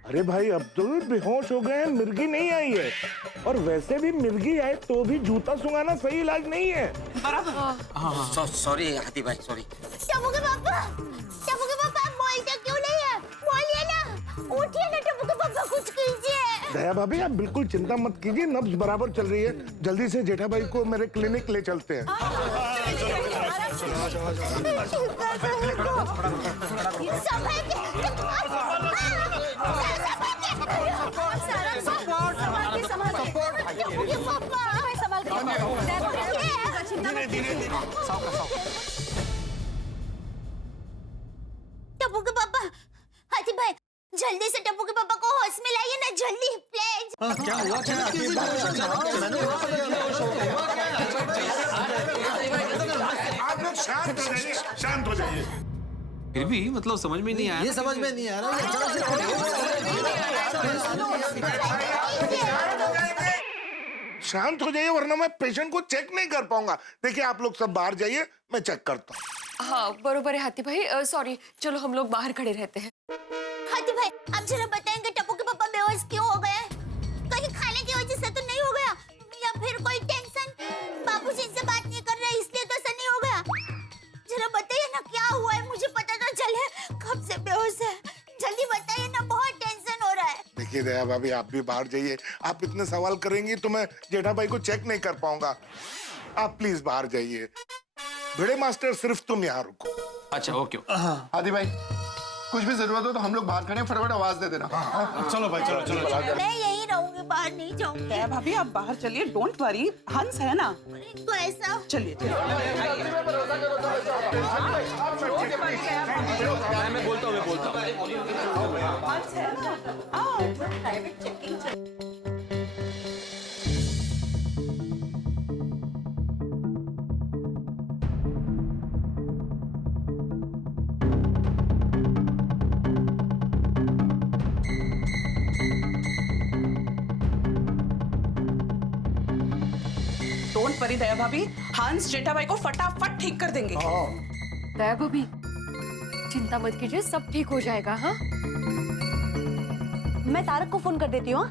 अरे भाई अब्दुल बेहोश हो गए हैं, मिर्गी नहीं आई है। और वैसे भी मिर्गी आए तो भी जूता सुंघाना सही इलाज नहीं है। सॉरी हाथी भाई, सॉरी। टप्पू के पापा आप बोलते क्यों नहीं है? बोलिए ना, उठिए ना टप्पू के पापा, कुछ कीजिए। दया भाभी आप बिल्कुल चिंता मत कीजिए, नब्ज बराबर चल रही है। जल्दी से जेठा भाई को मेरे क्लिनिक ले चलते हैं। टप्पू के पापा, हाथी भाई जल्दी से टप्पू के पापा को होश में लाइए ना, जल्दी प्लीज। क्या हुआ? आप लोग शांत हो जाइए, शांत हो जाइए। फिर भी मतलब समझ में नहीं आया। ये समझ में नहीं आ रहा शांत हो जाइए वरना मैं पेशेंट को चेक नहीं कर पाऊंगा। देखिए आप लोग सब बाहर जाइए, मैं चेक करता हूँ। हाँ बरोबर है हाथी भाई, सॉरी चलो हम लोग बाहर खड़े रहते हैं। हाथी भाई आप जरा बताएंगे टप्पू के पापा बेहोश क्यों हो गए? कहीं खाने की वजह से तो नहीं हो गया, या फिर कोई टेंशन? बाबूजी से बात नहीं कर रहे इसलिए तो ऐसा नहीं हो गया? जरा बताइए ना क्या हुआ है, मुझे पता तो चले कब से बेहोश है। जल्दी बताइए ना, बहुत टेंशन हो रहा है। देखिए दया भाभी आप भी बाहर जाइए, आप इतने सवाल करेंगी तो मैं जेठा भाई को चेक नहीं कर पाऊंगा। आप प्लीज बाहर जाइए। भिड़े मास्टर सिर्फ तुम यहाँ रुको। अच्छा ओके। हाथी भाई कुछ भी जरूरत हो तो हम लोग बाहर खड़े हैं, फटाफट आवाज दे देना। चलो भाई चलो चलो। मैं यहीं रहूंगी, बाहर नहीं जाऊंगी। दया भाभी आप बाहर चलिए, डोंट वरी, हंस है ना। तो ऐसा चलिए मैं बोलता हूँ हंस है ना। आओ प्राइवेट चेकिंग। डोंट वरी दया भाभी, हंस जेठा भाई को फटाफट ठीक कर देंगे। दया भाभी चिंता मत कीजिए, सब ठीक हो जाएगा। हाँ मैं तारक को फोन कर देती हूँ।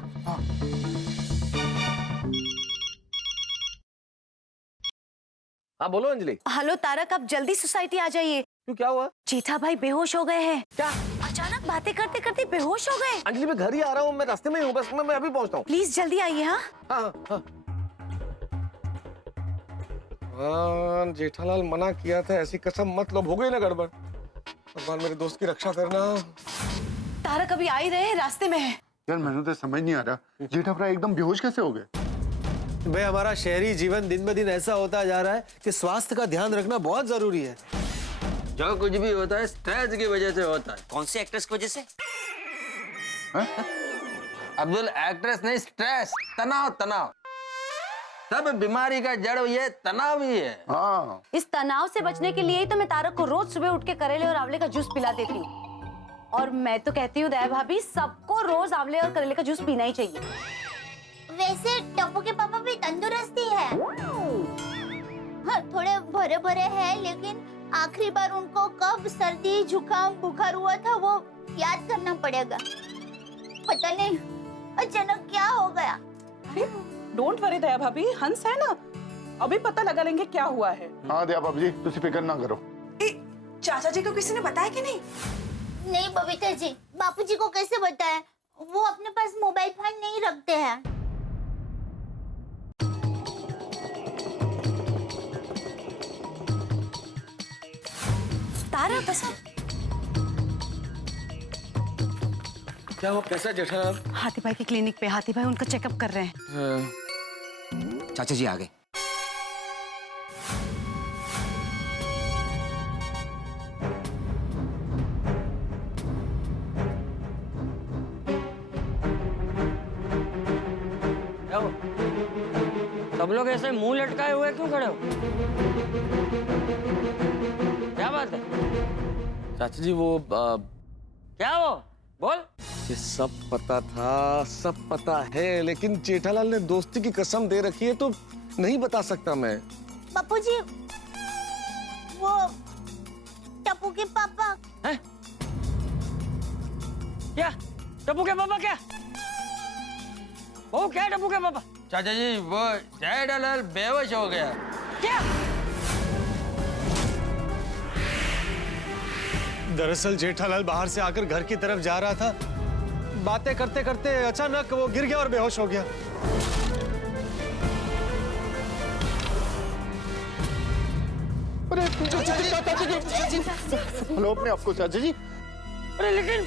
हाँ बोलो अंजलि। हेलो तारक, आप जल्दी सोसाइटी आ जाइए। क्यों क्या हुआ? जेठा भाई बेहोश हो गए हैं। क्या? अचानक बातें करते करते बेहोश हो गए। अंजलि मैं घर ही आ रहा हूँ, मैं रास्ते में ही हूँ, बस मैं अभी पहुँचता हूँ। प्लीज जल्दी आइए। हाँ हाँ। जेठालाल मना किया था, ऐसी कसम मत लो, हो गई ना गड़बड़। भगवान मेरे दोस्त की रक्षा करना। तारक अभी आ ही रहे हैं, रास्ते में है। यार मैंने तो समझ नहीं आ रहा, जेठा भाई एकदम बेहोश कैसे हो गए? भाई हमारा शहरी जीवन दिन ब दिन ऐसा होता जा रहा है कि स्वास्थ्य का ध्यान रखना बहुत जरूरी है। जो कुछ भी होता है स्ट्रेस की वजह से होता है। कौन से एक्ट्रेस की वजह से? अब्दुल, एक्ट्रेस नहीं, स्ट्रेस, तनाव। तनाव सब बीमारी का जड़ ये तनाव ही है। हाँ इस तनाव से बचने के लिए ही तो मैं तारक को रोज सुबह उठ के करेले और आंवले का जूस पिला देती हूँ। और मैं तो कहती हूँ दया भाभी, सबको रोज आंवले और करेले का जूस पीना ही चाहिए। वैसे टप्पू के पापा भी तंदुरुस्त ही है। हाँ, थोड़े भरे भरे हैं, लेकिन आखिरी बार उनको कब सर्दी जुकाम बुखार हुआ था वो याद करना पड़ेगा। पता नहीं अचानक क्या हो गया। डोंट वरी दया भाभी, हंस है ना, अभी पता लगा लेंगे क्या हुआ है। हाँ दया बाबू जी, तुसी फिक्र ना करो। चाचा जी को किसी ने बताया कि नहीं? नहीं बबीता जी, बापूजी को कैसे बताएं? वो अपने पास मोबाइल फोन नहीं रखते हैं। तारक, क्या वो कैसा है जेठालाल? हाथी भाई की क्लिनिक पे हाथी भाई उनका चेकअप कर रहे हैं। चाचा जी आ गए। सब लोग ऐसे मुंह लटकाए हुए क्यों खड़े हो? क्या बात है? चाचा जी वो क्या वो? बोल। ये सब पता था, सब पता है, लेकिन जेठालाल ने दोस्ती की कसम दे रखी है तो नहीं बता सकता मैं। बापूजी, वो टप्पू के पापा। हैं? क्या? टप्पू के पापा क्या? वो क्या टप्पू के पापा? चाचा जी, वो जेठालाल बेहोश हो गया। क्या? दरअसल जेठालाल बाहर से आकर घर की तरफ जा रहा था, बातें करते करते अचानक वो गिर गया और बेहोश हो गया। अरे चाचा जी, हेलो अपने आपको चाचा जी। अरे लेकिन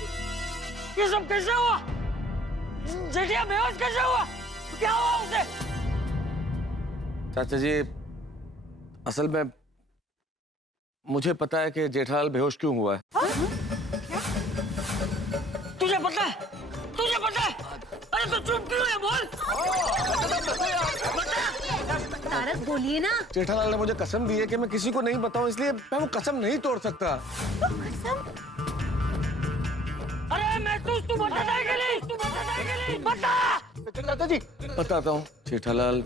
ये सब कैसे हुआ? जेठिया बेहोश कैसे हुआ? क्या हुआ उसे? चाचा जी, असल में मुझे पता है कि जेठालाल बेहोश क्यों हुआ है। तुझे पता है? तुझे पता है? अरे तो चुप क्यों है? बोल। तारक बोलिए ना। जेठालाल ने मुझे कसम दी है कि मैं किसी को नहीं बताऊं, इसलिए मैं वो कसम नहीं तोड़ सकता। अरे मैं तू बताता है कि नहीं? तू बताता है कि नहीं? बता। चाचा जी बताता हूँ जेठालाल,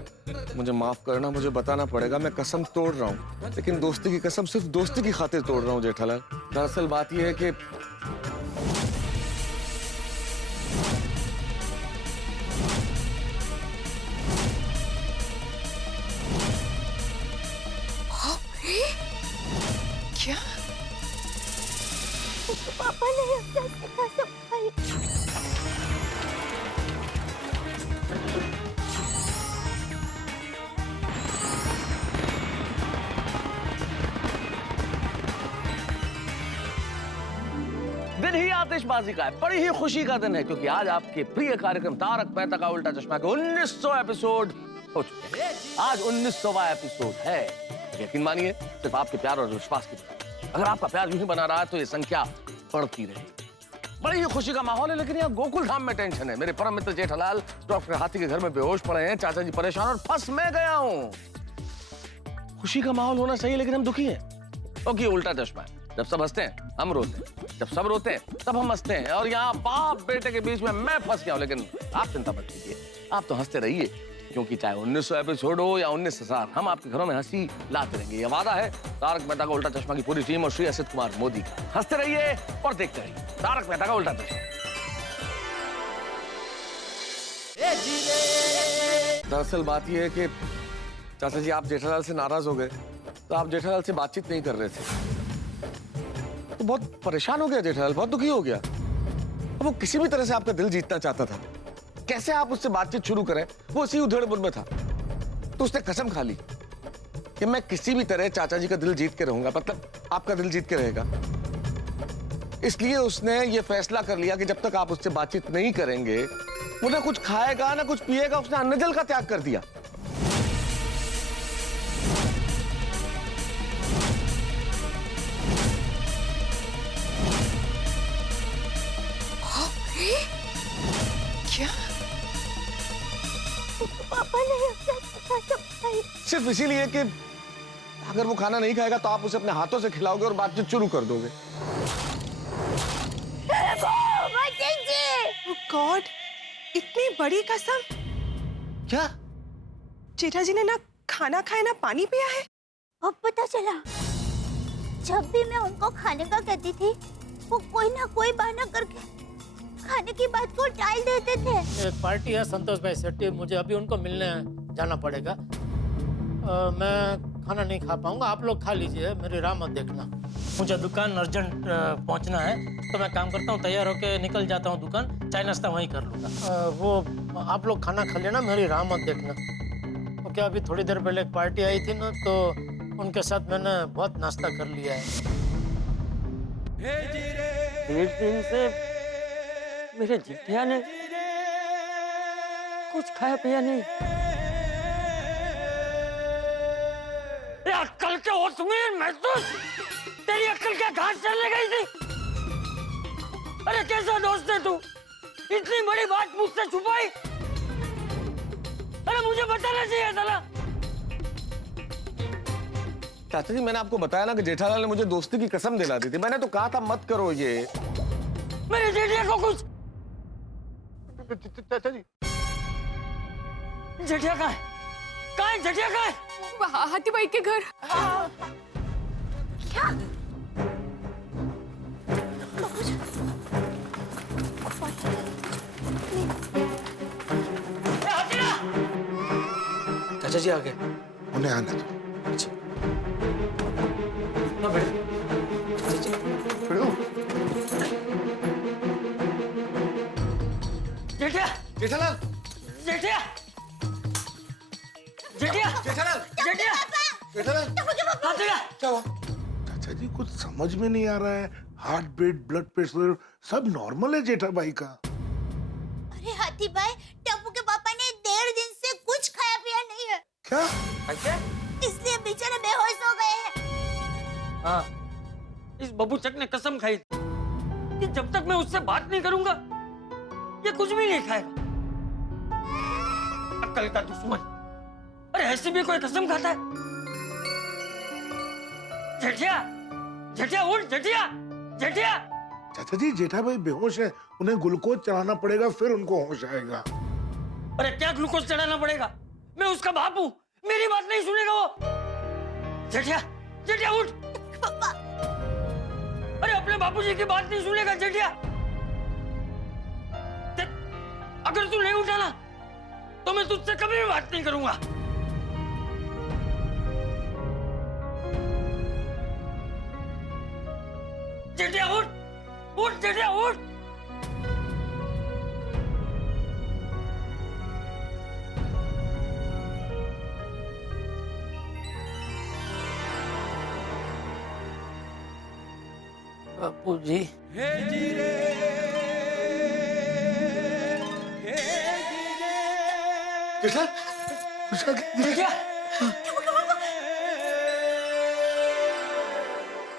मुझे माफ करना, मुझे बताना पड़ेगा, मैं कसम तोड़ रहा हूँ, लेकिन दोस्ती की कसम सिर्फ दोस्ती की खातिर तोड़ रहा हूँ जेठालाल। दरअसल बात यह है कि क्या? पापा ने अपना कसम खाई। दिन ही आतिशबाजी का है, बड़ी ही खुशी का दिन है, क्योंकि आज आपके प्रिय कार्यक्रम तारक मेहता का उल्टा चश्मा के 1900 एपिसोड हो चुके हैं। आज 1900वां एपिसोड है। यकीन मानिए, सिर्फ आपके प्यार और विश्वास की वजह। अगर आपका प्यार यूं ही बना रहा तो ये संख्या बढ़ती रहेगी। बड़ी ही खुशी का माहौल है, लेकिन यहाँ गोकुल धाम में टेंशन है। मेरे परम मित्र जेठालाल डॉक्टर हाथी के घर में बेहोश पड़े हैं, चाचा जी परेशान और फंस मैं गया हूँ। खुशी का माहौल होना चाहिए, लेकिन हम दुखी हैं क्योंकि उल्टा चश्मा है। जब सब हंसते हैं हम रोते हैं, जब सब रोते हैं तब हम हंसते हैं, और यहाँ बाप बेटे के बीच में मैं फंस गया हूँ। लेकिन आप चिंता मत कीजिए, आप तो हंसते रहिए, क्योंकि चाहे 1900 एपिसोड हो या 19,000, हम आपके घरों में हंसी लाते रहेंगे। ये वादा है तारक मेहता का उल्टा चश्मा की पूरी टीम और श्री असित कुमार मोदी का। हंसते रहिए और देखते रहिए तारक मेहता का उल्टा चश्मा। दरअसल बात यह है कि चाचा जी, आप जेठालाल से नाराज हो गए, तो आप जेठालाल से बातचीत नहीं कर रहे थे, तो बहुत परेशान हो गया जेठालाल, बहुत दुखी हो गया। अब वो किसी भी तरह से आपका दिल जीतना चाहता था। कैसे आप उससे बातचीत शुरू करें, वो इसी उधेड़-बुन में था। तो उसने कसम खा ली कि मैं किसी भी तरह चाचा जी का दिल जीत के रहूंगा, मतलब आपका दिल जीत के रहेगा। इसलिए उसने ये फैसला कर लिया कि जब तक आप उससे बातचीत नहीं करेंगे, वो ना कुछ खाएगा ना कुछ पिएगा। उसने अन्न जल का त्याग कर दिया। सिर्फ इसीलिए कि अगर वो खाना नहीं खाएगा तो आप उसे अपने हाथों से खिलाओगे और बातचीत शुरू कर दोगे। गॉड, इतनी बड़ी कसम। क्या? जेठा जी ने ना खाना खाया ना पानी पिया है। अब पता चला, जब भी मैं उनको खाने का कहती थी वो कोई ना कोई बहाना करके खाने की बात को टाल देते थे। एक पार्टी है संतोष भाई सेट्टी, मुझे अभी उनको मिलने जाना पड़ेगा। मैं खाना नहीं खा पाऊंगा, आप लोग खा लीजिए, मेरी राह मत देखना। मुझे दुकान अर्जेंट पहुंचना है, तो मैं काम करता हूँ, तैयार होके निकल जाता हूँ दुकान, चाय नाश्ता वहीं कर लूंगा। वो आप लोग खाना खा लेना, मेरी राह मत देखना। तो क्या अभी थोड़ी देर पहले एक पार्टी आई थी ना, तो उनके साथ मैंने बहुत नाश्ता कर लिया है। 1.5 दिन से मेरे जिठिया ने कुछ खाया पिया नहीं। अक्कल के होश में महसूस, तेरी अक्कल क्या घास चलने गई थी? अरे कैसा दोस्त है तू, इतनी बड़ी बात मुझसे छुपाई? अरे मुझे बताना चाहिए था ना। चाचा जी, मैंने आपको बताया ना कि जेठालाल ने मुझे दोस्ती की कसम दिला दी थी। मैंने तो कहा था मत करो ये। मेरे जेठिया को कुछ। चाचा जी, जेठिया कहाँ है? कहाँ है जेठिया? कहाँ है? हाथी भाई के घर। क्या? चाचा जी आ गए। उन्हें आने दो। जेठिया, जेठालाल, जेठिया, जेठिया, जेठालाल, जेठिया, जेठालाल, क्या हुआ? चाचा जी, कुछ समझ में नहीं आ रहा है। हार्ट बीट, ब्लड प्रेशर सब नॉर्मल है जेठा भाई का। अरे हाथी भाई, टप्पू के पापा ने 1.5 दिन से कुछ खाया पिया नहीं है। क्या? अच्छा? इसलिए बेचारे बेहोश हो गए हैं। हाँ, इस बबूचक ने कसम खाई कि जब तक मैं उससे बात नहीं करूंगा ये कुछ भी नहीं खाएगा। अक्ल का दुश्मन। अरे ऐसी भी कोई कसम खाता है? जेठिया, जेठिया उठ, जेठिया, जेठिया। चाचा जी, जेठा भाई बेहोश है, उन्हें ग्लूकोज चढ़ाना पड़ेगा, फिर उनको होश आएगा। अरे क्या ग्लूकोज चढ़ाना पड़ेगा? मैं उसका बाप हूँ, मेरी बात नहीं सुनेगा वो। जेठिया, जेठिया उठ। पापा। अरे अपने बापूजी की बात नहीं सुनेगा जेठिया। अगर तू नहीं उठा ना, तो मैं तुझसे कभी भी बात नहीं करूंगा। जेठिया उठ, उठ जेठिया उठ। बापूजी,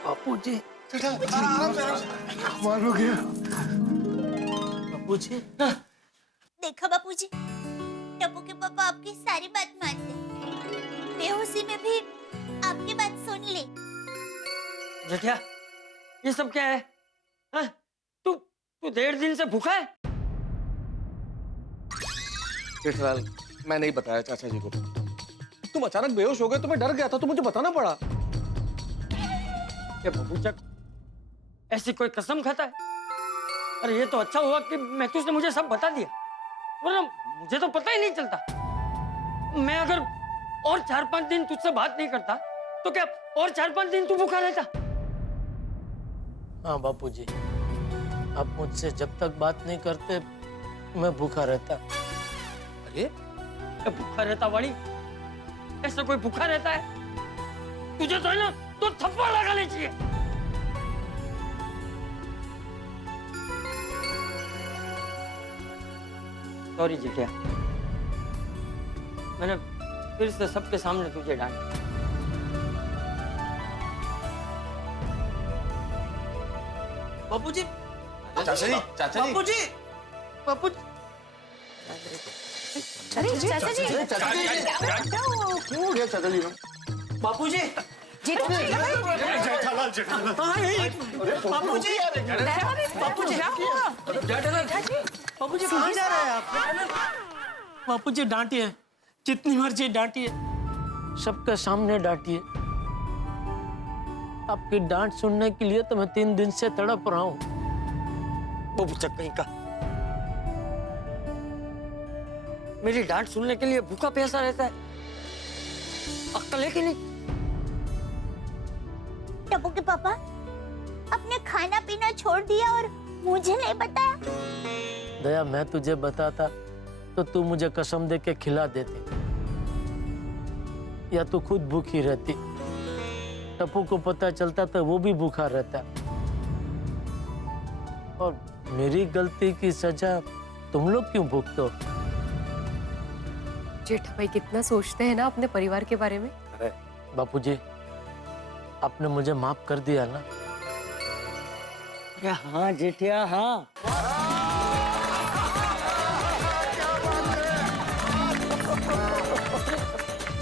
बापूजी, कमाल हो गया। बापूजी। देखा बापूजी, टप्पू के पापा आपकी सारी बात मानते, बेहोशी में भी आपकी बात सुन ली। जेठिया, ये सब क्या है? हाँ? तू 1.5 दिन से भूखा है? जेठालाल, मैं नहीं बताया चाचा जी को। तुम अचानक बेहोश हो गए तो मैं डर गया था, तो मुझे बताना पड़ा। ये बबूचक ऐसी कोई कसम खाता है? अरे ये तो अच्छा हुआ कि महतूस ने मुझे सब बता दिया, वरना मुझे तो पता ही नहीं चलता। मैं अगर और 4-5 दिन तुझसे बात नहीं करता तो क्या और 4-5 दिन तू भूखा रहता? हाँ बापूजी, आप मुझसे जब तक बात नहीं करते मैं भूखा रहता। अरे क्या भूखा रहता वाली? ऐसा कोई भूखा रहता है? तुझे तो है ना, तो थप्पड़ लगाने चाहिए। सॉरी जेठिया, मैंने फिर से सबके सामने तुझे डांटा। बापूजी, चाचा जी, बापूजी, बापूजी। अरे चाचा जी क्यों हो गया चाचा जी में? बापूजी जेठालाल जेठालाल बापूजी बापूजी बापूजी कहाँ जा रहे हैं आप? बापूजी डांटिए, जितनी मर्जी डांटिए, सबके सामने डांटिए। आपकी डांट सुनने के लिए तो मैं 3 दिन से तड़प रहा हूँ। बाबू कहीं का मेरी डांट सुनने के लिए भूखा प्यासा रहता है, अक्ल है कि नहीं? टप्पू के पापा, आपने खाना पीना छोड़ दिया और मुझे नहीं बताया। दया, मैं तुझे बताता तो तू मुझे कसम दे के खिला देती, या तू खुद भूखी रहती। टप्पू को पता चलता तो वो भी भूखा रहता, और मेरी गलती की सजा तुम लोग क्यों भुगतो? जेठा भाई कितना सोचते हैं ना अपने परिवार के बारे में। अरे बापूजी, आपने मुझे माफ कर दिया ना? अरे हाँ जेठिया हाँ।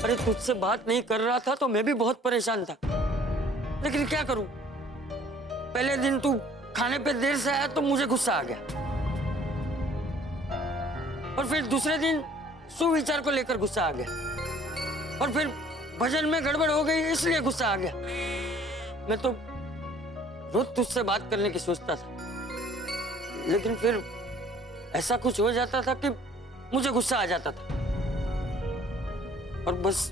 अरे तुझसे बात नहीं कर रहा था तो मैं भी बहुत परेशान था, लेकिन क्या करूं? पहले दिन तू खाने पे देर से आया तो मुझे गुस्सा आ गया, और फिर दूसरे दिन सुविचार को लेकर गुस्सा आ गया, और फिर भजन में गड़बड़ हो गई इसलिए गुस्सा आ गया। मैं तो रोज तुझसे बात करने की सोचता था, लेकिन फिर ऐसा कुछ हो जाता था कि मुझे गुस्सा आ जाता था, और बस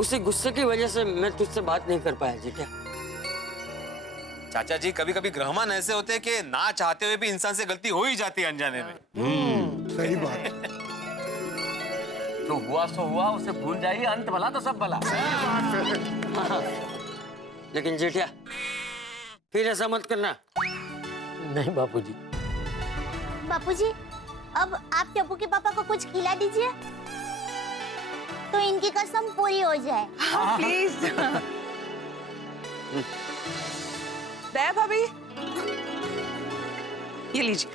उसी गुस्से की वजह से मैं तुझसे बात नहीं कर पाया। जी क्या चाचा जी, कभी कभी ग्रहमान ऐसे होते हैं कि ना चाहते हुए भी इंसान से गलती हो ही जाती है अनजाने में। सही बात। जो हुआ सो हुआ, उसे भूल जाइए, अंत भला तो सब भला। लेकिन जेठिया फिर ऐसा मत करना। नहीं बापूजी। बापूजी, अब आप टप्पू के पापा को कुछ खिला दीजिए तो इनकी कसम पूरी हो जाए। प्लीज। दया भाभी, ये लीजिए,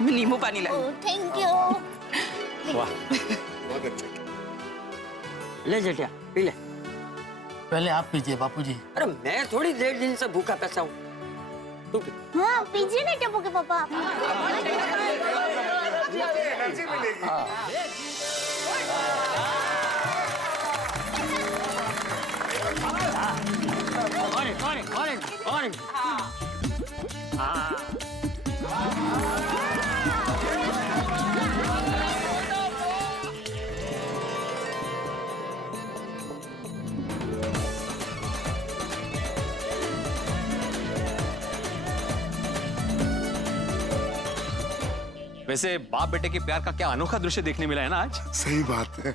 मैं नींबू पानी लाई। Thank you. वाह, बहुत अच्छा। ले जेठिया पी ले। पहले आप पीजिए बापूजी। अरे मैं थोड़ी 1.5 दिन से भूखा पैसा हूँ, तू पी। हाँ पीजिए ना टप्पू के पापा। एनर्जी मिलेगी। ऑरेंज। वैसे बाप बेटे के प्यार का क्या अनोखा दृश्य देखने मिला है ना आज। सही बात है।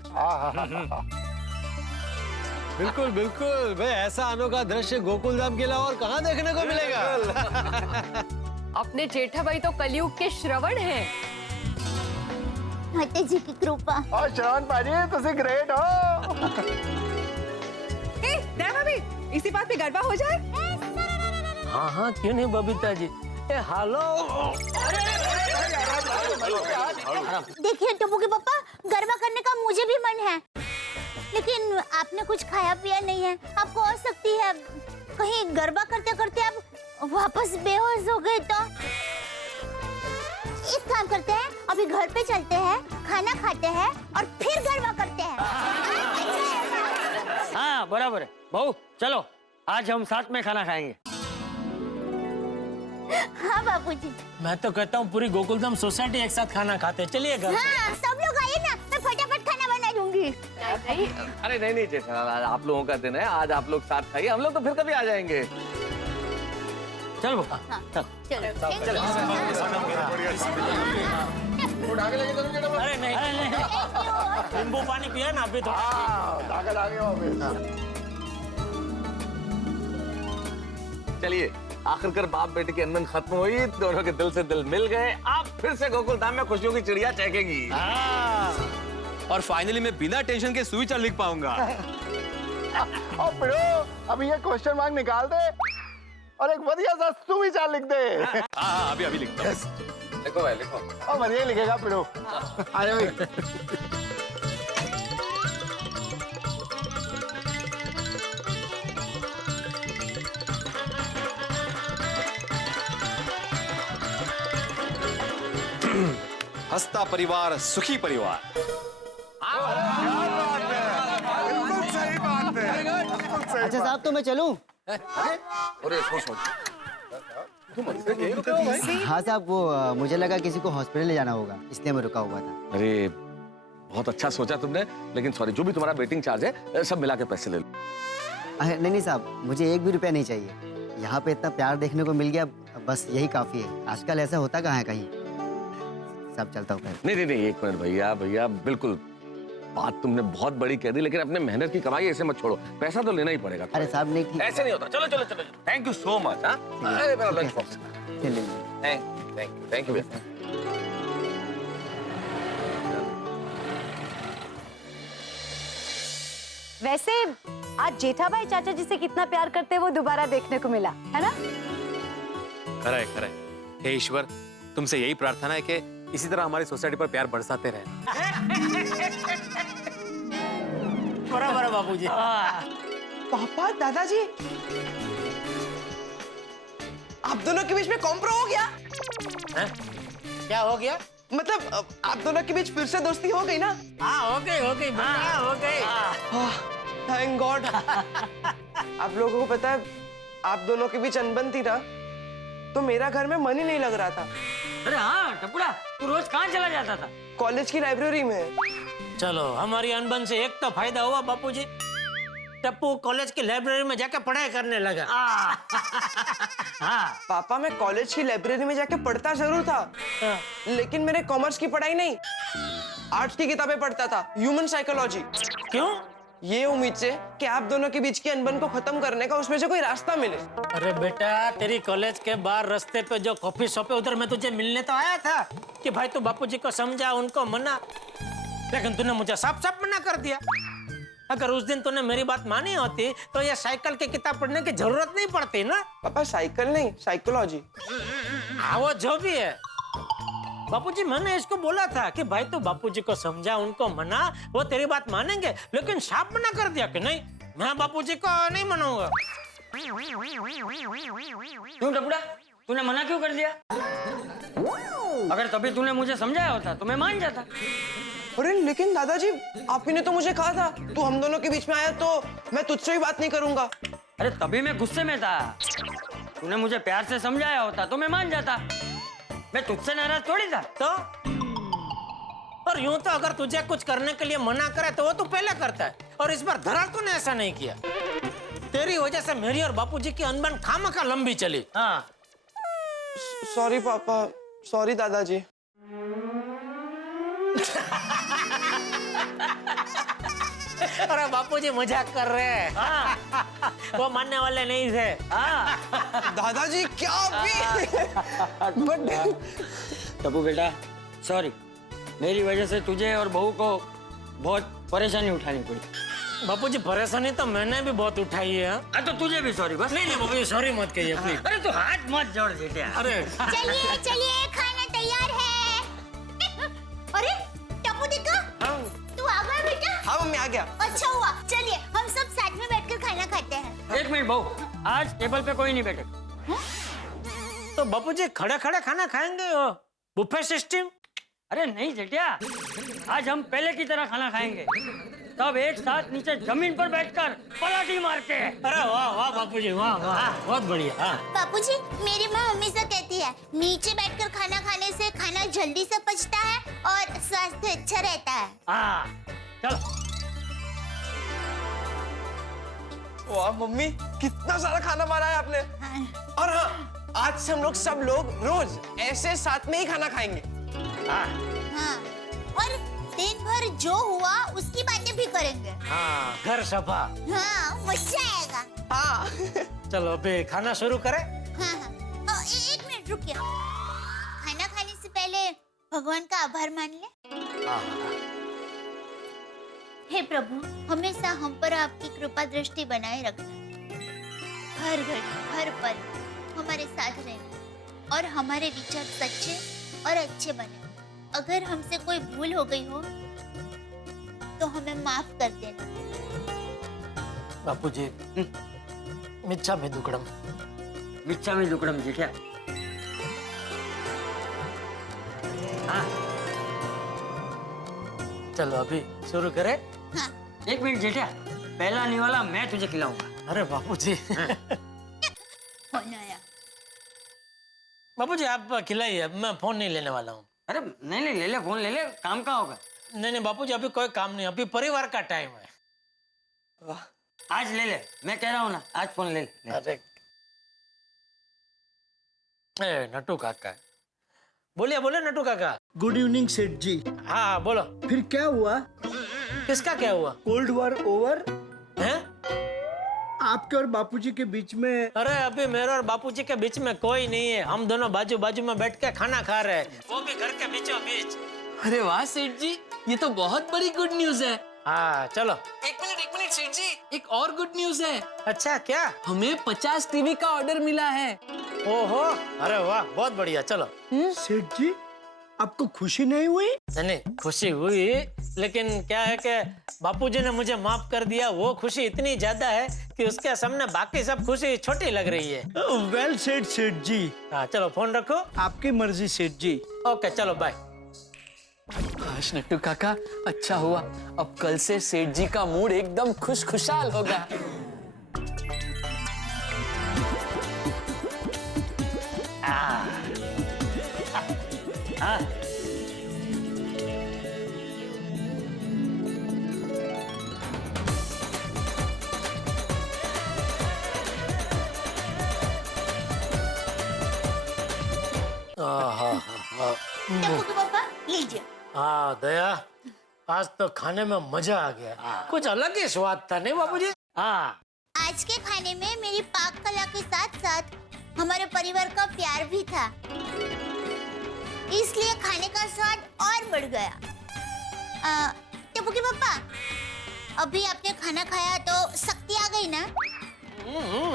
बिल्कुल बिल्कुल भाई, ऐसा अनोखा दृश्य गोकुल धाम के अलावा और कहाँ देखने को मिलेगा? अपने जेठा भाई तो कलयुग के श्रवण हैं। माता जी की कृपा। और श्रवण पाजी तुसी ग्रेट हो। दया भाभी, इसी बात पे गरबा हो जाए। हाँ हाँ, क्यों नहीं बबीता जी। हेलो। देखिए टप्पू के पापा, गरबा करने का मुझे भी मन है, लेकिन आपने कुछ खाया पिया नहीं है। आपको हो सकती है कहीं गरबा करते करते आप वापस बेहोश हो गए तो। एक काम करते हैं, अभी घर पे चलते हैं, खाना खाते हैं और फिर गरबा करते हैं। हाँ बराबर है बहू, चलो आज हम साथ में खाना खाएंगे। हाँ बापूजी। मैं तो कहता हूँ पूरी गोकुलधाम सोसाइटी एक साथ खाना खाते हैं। चलिए घर। हाँ सब लोग आइए ना, मैं फटाफट खाना बना दूंगी। अरे नहीं नहीं जेठालाल, आप लोगों का दिन है, आज आप लोग साथ खाइए, हम लोग तो फिर कभी आ जाएंगे। चल बता। अरे नहीं, नींबू पानी पिया ना अभी तो। चलिए, आखिरकार बाप बेटे की अनबन खत्म हुई, दोनों के दिल से दिल मिल गए। आप फिर से गोकुल धाम में खुशियों की चिड़िया चहकेगी। और फाइनली मैं बिना टेंशन के सुविचार लिख पाऊंगा। और पिड़ो, अभी ये क्वेश्चन मार्क निकाल दे और एक बढ़िया सा सुविचार लिख दे। हाँ अभी लिखता हूँ। लिखो भाई लिखो। और बढ़िया ही लिखेगा पिड़ो। आ जाओ भाई। हंसता परिवार सुखी परिवार। बिल्कुल सही बात है, बिल्कुल सही अच्छा बात। साहब तो मैं चलूं? अरे सोच तुम अंदर यहीं रुके हो भाई? हाँ साहब, वो मुझे लगा किसी को हॉस्पिटल ले जाना होगा, इसलिए मैं रुका हुआ था। अरे बहुत अच्छा सोचा तुमने, लेकिन सॉरी, जो भी तुम्हारा वेटिंग चार्ज है सब मिला के पैसे ले लो। नहीं साहब, मुझे 1 भी रुपया नहीं चाहिए। यहाँ पे इतना प्यार देखने को मिल गया, बस यही काफी है। आजकल ऐसा होता कहाँ है कहीं। सब चलता हूँ फिर। नहीं नहीं नहीं, एक मिनट भैया, भैया बिल्कुल बात तुमने बहुत बड़ी कह दी, लेकिन अपने मेहनत की कमाई ऐसे मत छोड़ो, पैसा तो लेना ही पड़ेगा। अरे साहब नहीं, ठीक ऐसे नहीं होता। चलो चलो चलो, थैंक यू सो मच। हाँ, अरे मेरा लंच बॉक्स। चलिए। थैंक यू भैया। वैसे आज जेठाभाई चाचा जी से कितना प्यार करते हैं वो दोबारा देखने को मिला है ना। खरा है। हे ईश्वर, तुमसे यही प्रार्थना है कि इसी तरह हमारी सोसाइटी पर प्यार बरसाते रहे। बराबर है बापूजी। पापा, दादाजी, आप दोनों के बीच में कॉम्प्रो हो गया? क्या हो गया? मतलब आप दोनों के बीच फिर से दोस्ती हो गई ना? हाँ हो गई बेटा, हो गई। Thank God. आप लोगों को पता है, आप दोनों के बीच अनबन थी ना, तो मेरा घर में मन ही नहीं लग रहा था। अरे हाँ टपुड़ा, तू रोज कहाँ चला जाता था? कॉलेज की लाइब्रेरी में। चलो, हमारी अनबन से एक तो फायदा हुआ बापूजी, टप्पू कॉलेज की लाइब्रेरी में जाकर पढ़ाई करने लगा। हाँ पापा, मैं कॉलेज की लाइब्रेरी में जाके पढ़ता जरूर था, लेकिन मैंने कॉमर्स की पढ़ाई नहीं, आर्ट्स की किताबें पढ़ता था, ह्यूमन साइकोलॉजी। क्यों? ये उम्मीद से कि आप दोनों के बीच की अनबन को खत्म करने का उसमें से कोई रास्ता मिले। अरे बेटा, तेरी कॉलेज के बाहर रास्ते पे जो कॉफी शॉप है उधर मैं तुझे मिलने तो आया था कि भाई तू बापूजी को समझा, उनको मना, लेकिन तूने मुझे साफ साफ मना कर दिया। अगर उस दिन तूने मेरी बात मानी होती तो ये साइकिल की किताब पढ़ने की जरूरत नहीं पड़ती ना। पापा साइकिल नहीं, साइकोलॉजी। हाँ वो जो भी है बापूजी, मैंने इसको बोला था कि भाई तू बापूजी को समझा, उनको मना, वो तेरी बात मानेंगे, लेकिन साफ मना कर दिया कि नहीं, मैं बापूजी को नहीं मनाऊंगा। क्यों टपुड़ा, तूने मना क्यों कर दिया? अगर तभी तूने मुझे समझाया होता तो मैं मान जाता। अरे लेकिन दादाजी, आप ही ने तो मुझे कहा था, तू हम दोनों के बीच में आया तो मैं तुझसे भी बात नहीं करूंगा। अरे तभी मैं गुस्से में था। तूने मुझे प्यार से समझाया होता तो मैं मान जाता। मैं तुझसे नाराज थोड़ी था। तो और यूं तो अगर तुझे कुछ करने के लिए मना करे तो वो तू पहले करता है, और इस बार धरा तूने ऐसा नहीं किया। तेरी वजह से मेरी और बापूजी की अनबन खामखा लंबी चली। हाँ सॉरी पापा, सॉरी दादाजी। अरे बापूजी मजाक कर रहे हैं। वो मानने वाले नहीं थे। दादाजी क्या टप्पू बेटा, सॉरी, मेरी वजह से तुझे और बहू को बहुत परेशानी उठानी पड़ी। बापूजी परेशानी तो मैंने भी बहुत उठाई है। तो तुझे भी सॉरी। बस नहीं बापूजी सॉरी मत कहिए प्लीज। अरे तू हाथ मत जोड़ बेटे। अरे चलिए चलिए, खाना तैयार है। अरे टप्पू देखा, तू आ गया बेटा? हाँ मम्मी, आ गया। अच्छा हुआ, चलिए हम सब साथ में बैठकर खाना खाते हैं। एक मिनट बहू, आज टेबल पे कोई नहीं बैठे। तो बापूजी खड़े खड़े खाना खाएंगे, बुफे सिस्टम? अरे नहीं जेठिया, आज हम पहले की तरह खाना खाएंगे, सब एक साथ नीचे जमीन पर बैठकर पलाटी मारते हैं। अरे वाह वाह बापूजी, वाह वाह, बहुत बढ़िया। बापूजी, मेरी माँ हमेशा कहती है नीचे बैठकर खाना खाने से खाना जल्दी से पचता है और स्वास्थ्य अच्छा रहता है। चलो। वाह मम्मी, कितना सारा खाना बनाया है आपने। और हाँ, आज से हम लोग सब लोग रोज ऐसे साथ में ही खाना खाएंगे। हाँ, और दिन भर जो हुआ उसकी बातें भी करेंगे। हाँ, घर सफा। हाँ, मजा आएगा। हाँ। चलो अभी खाना शुरू करें। हाँ, एक मिनट रुकिए। खाना खाने से पहले भगवान का आभार मान ले। हे प्रभु, हमेशा हम पर आपकी कृपा दृष्टि बनाए रखना, हर घड़ी हर पल हमारे साथ रहना, और हमारे विचार सच्चे और अच्छे बने। अगर हमसे कोई भूल हो गई हो तो हमें माफ कर देना। बापूजी मिच्छामी दुक्कडम। मिच्छामी दुक्कडम जेठा। हाँ चलो अभी शुरू करें। हाँ। एक मिनट जेठा, पहला निवाला मैं तुझे खिलाऊंगा। अरे बापूजी फोन आया। बापूजी आप खिलाइए, मैं फोन नहीं लेने वाला हूँ। अरे नहीं नहीं, ले ले फोन ले ले, काम का होगा। नहीं बापूजी अभी कोई काम नहीं, अभी परिवार का टाइम है। आज ले ले, मैं कह रहा हूँ ना, आज फोन ले ले। अरे ए नटू काका, बोलिए बोले नटू काका। गुड इवनिंग सेठ जी। हाँ बोलो। फिर क्या हुआ? किसका क्या हुआ? कोल्ड वॉर ओवर हैं? आपके और बापूजी के बीच में? अरे अभी मेरे और बापूजी के बीच में कोई नहीं है, हम दोनों बाजू बाजू में बैठ के खाना खा रहे हैं, वो भी घर के बीचों बीच। अरे वाह सेठ जी, ये तो बहुत बड़ी गुड न्यूज है। हाँ चलो। एक मिनट सेठ जी, एक और गुड न्यूज है। अच्छा क्या? हमें 50 टीवी का ऑर्डर मिला है। ओहो, अरे वाह बहुत बढ़िया। चलो। सेठ जी आपको खुशी नहीं हुई? नहीं खुशी हुई, लेकिन क्या है कि बापूजी ने मुझे माफ कर दिया, वो खुशी इतनी ज्यादा है कि उसके सामने बाकी सब खुशी छोटी लग रही है। वेल सेठ जी। हाँ चलो फोन रखो। आपकी मर्जी सेठ जी। ओके चलो बाय। काश नट्टू काका, अच्छा हुआ, अब कल से सेठ जी का मूड एकदम खुशखुशाल होगा। हाँ टप्पू के पापा लीजिए। हाँ दया, आज तो खाने में मजा आ गया, कुछ अलग ही स्वाद था नहीं बापूजी? हाँ आज के खाने में मेरी पाक कला के साथ साथ हमारे परिवार का प्यार भी था, इसलिए खाने का स्वाद और बढ़ गया। टप्पू के पापा, अभी आपने खाना खाया तो शक्ति आ गई ना?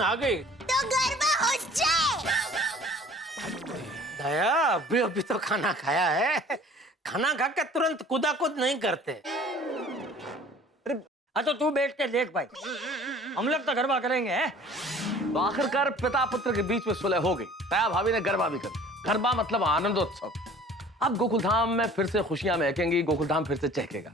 आ गई। तो गरबा हो जाए। दया अभी अभी तो खाना खाया है, खाना खा के तुरंत कूदाकूद नहीं करते। हाँ तो तू बैठ के देख भाई, हम लोग तो गरबा करेंगे। तो आखिरकार पिता पुत्र के बीच में सुलह हो गई, दया भाभी ने गरबा भी कर दिया। गरबा मतलब आनंदोत्सव। अब गोकुलधाम में फिर से खुशियां महकेंगी, गोकुलधाम फिर से चहकेगा।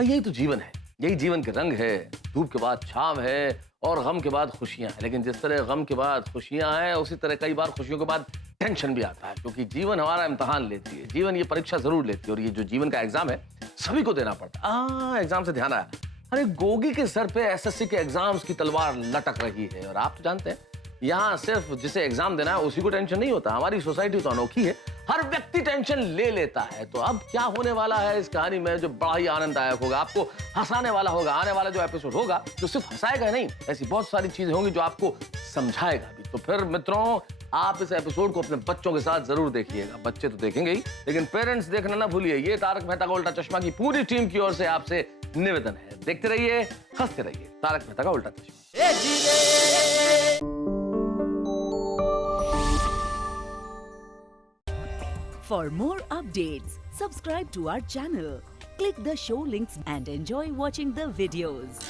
यही तो जीवन है, यही जीवन के रंग है। धूप के बाद छांव है और गम के बाद खुशियां हैं। लेकिन जिस तरह गम के बाद खुशियां हैं, उसी तरह कई बार खुशियों के बाद टेंशन भी आता है, क्योंकि जीवन हमारा इम्तिहान लेती है, जीवन ये परीक्षा जरूर लेती है। और ये जो जीवन का एग्जाम है सभी को देना पड़ता है। एग्जाम से ध्यान आया, अरे गोगी के सर पे एसएससी के एग्जाम्स की तलवार लटक रही है। और आप तो जानते हैं यहाँ सिर्फ जिसे एग्जाम देना है उसी को टेंशन नहीं होता। हमारी सोसाइटी तो अनोखी है, हर व्यक्ति टेंशन ले लेता है। तो अब क्या होने वाला है इस कहानी में जो बड़ा ही आनंददायक होगा, आपको हंसाने वाला होगा। आने वाला जो एपिसोड होगा जो सिर्फ हंसाएगा नहीं, ऐसी बहुत सारी चीजें होंगी जो आपको समझाएगा भी। तो फिर मित्रों, आप इस एपिसोड को अपने बच्चों के साथ जरूर देखिएगा। बच्चे तो देखेंगे ही, लेकिन पेरेंट्स देखना ना भूलिए। ये तारक मेहता का उल्टा चश्मा की पूरी टीम की ओर से आपसे निवेदन है। देखते रहिए, हंसते रहिए। तारक मेहता का उल्टा चश्मा। For more updates, subscribe to our channel, click the show links and enjoy watching the videos.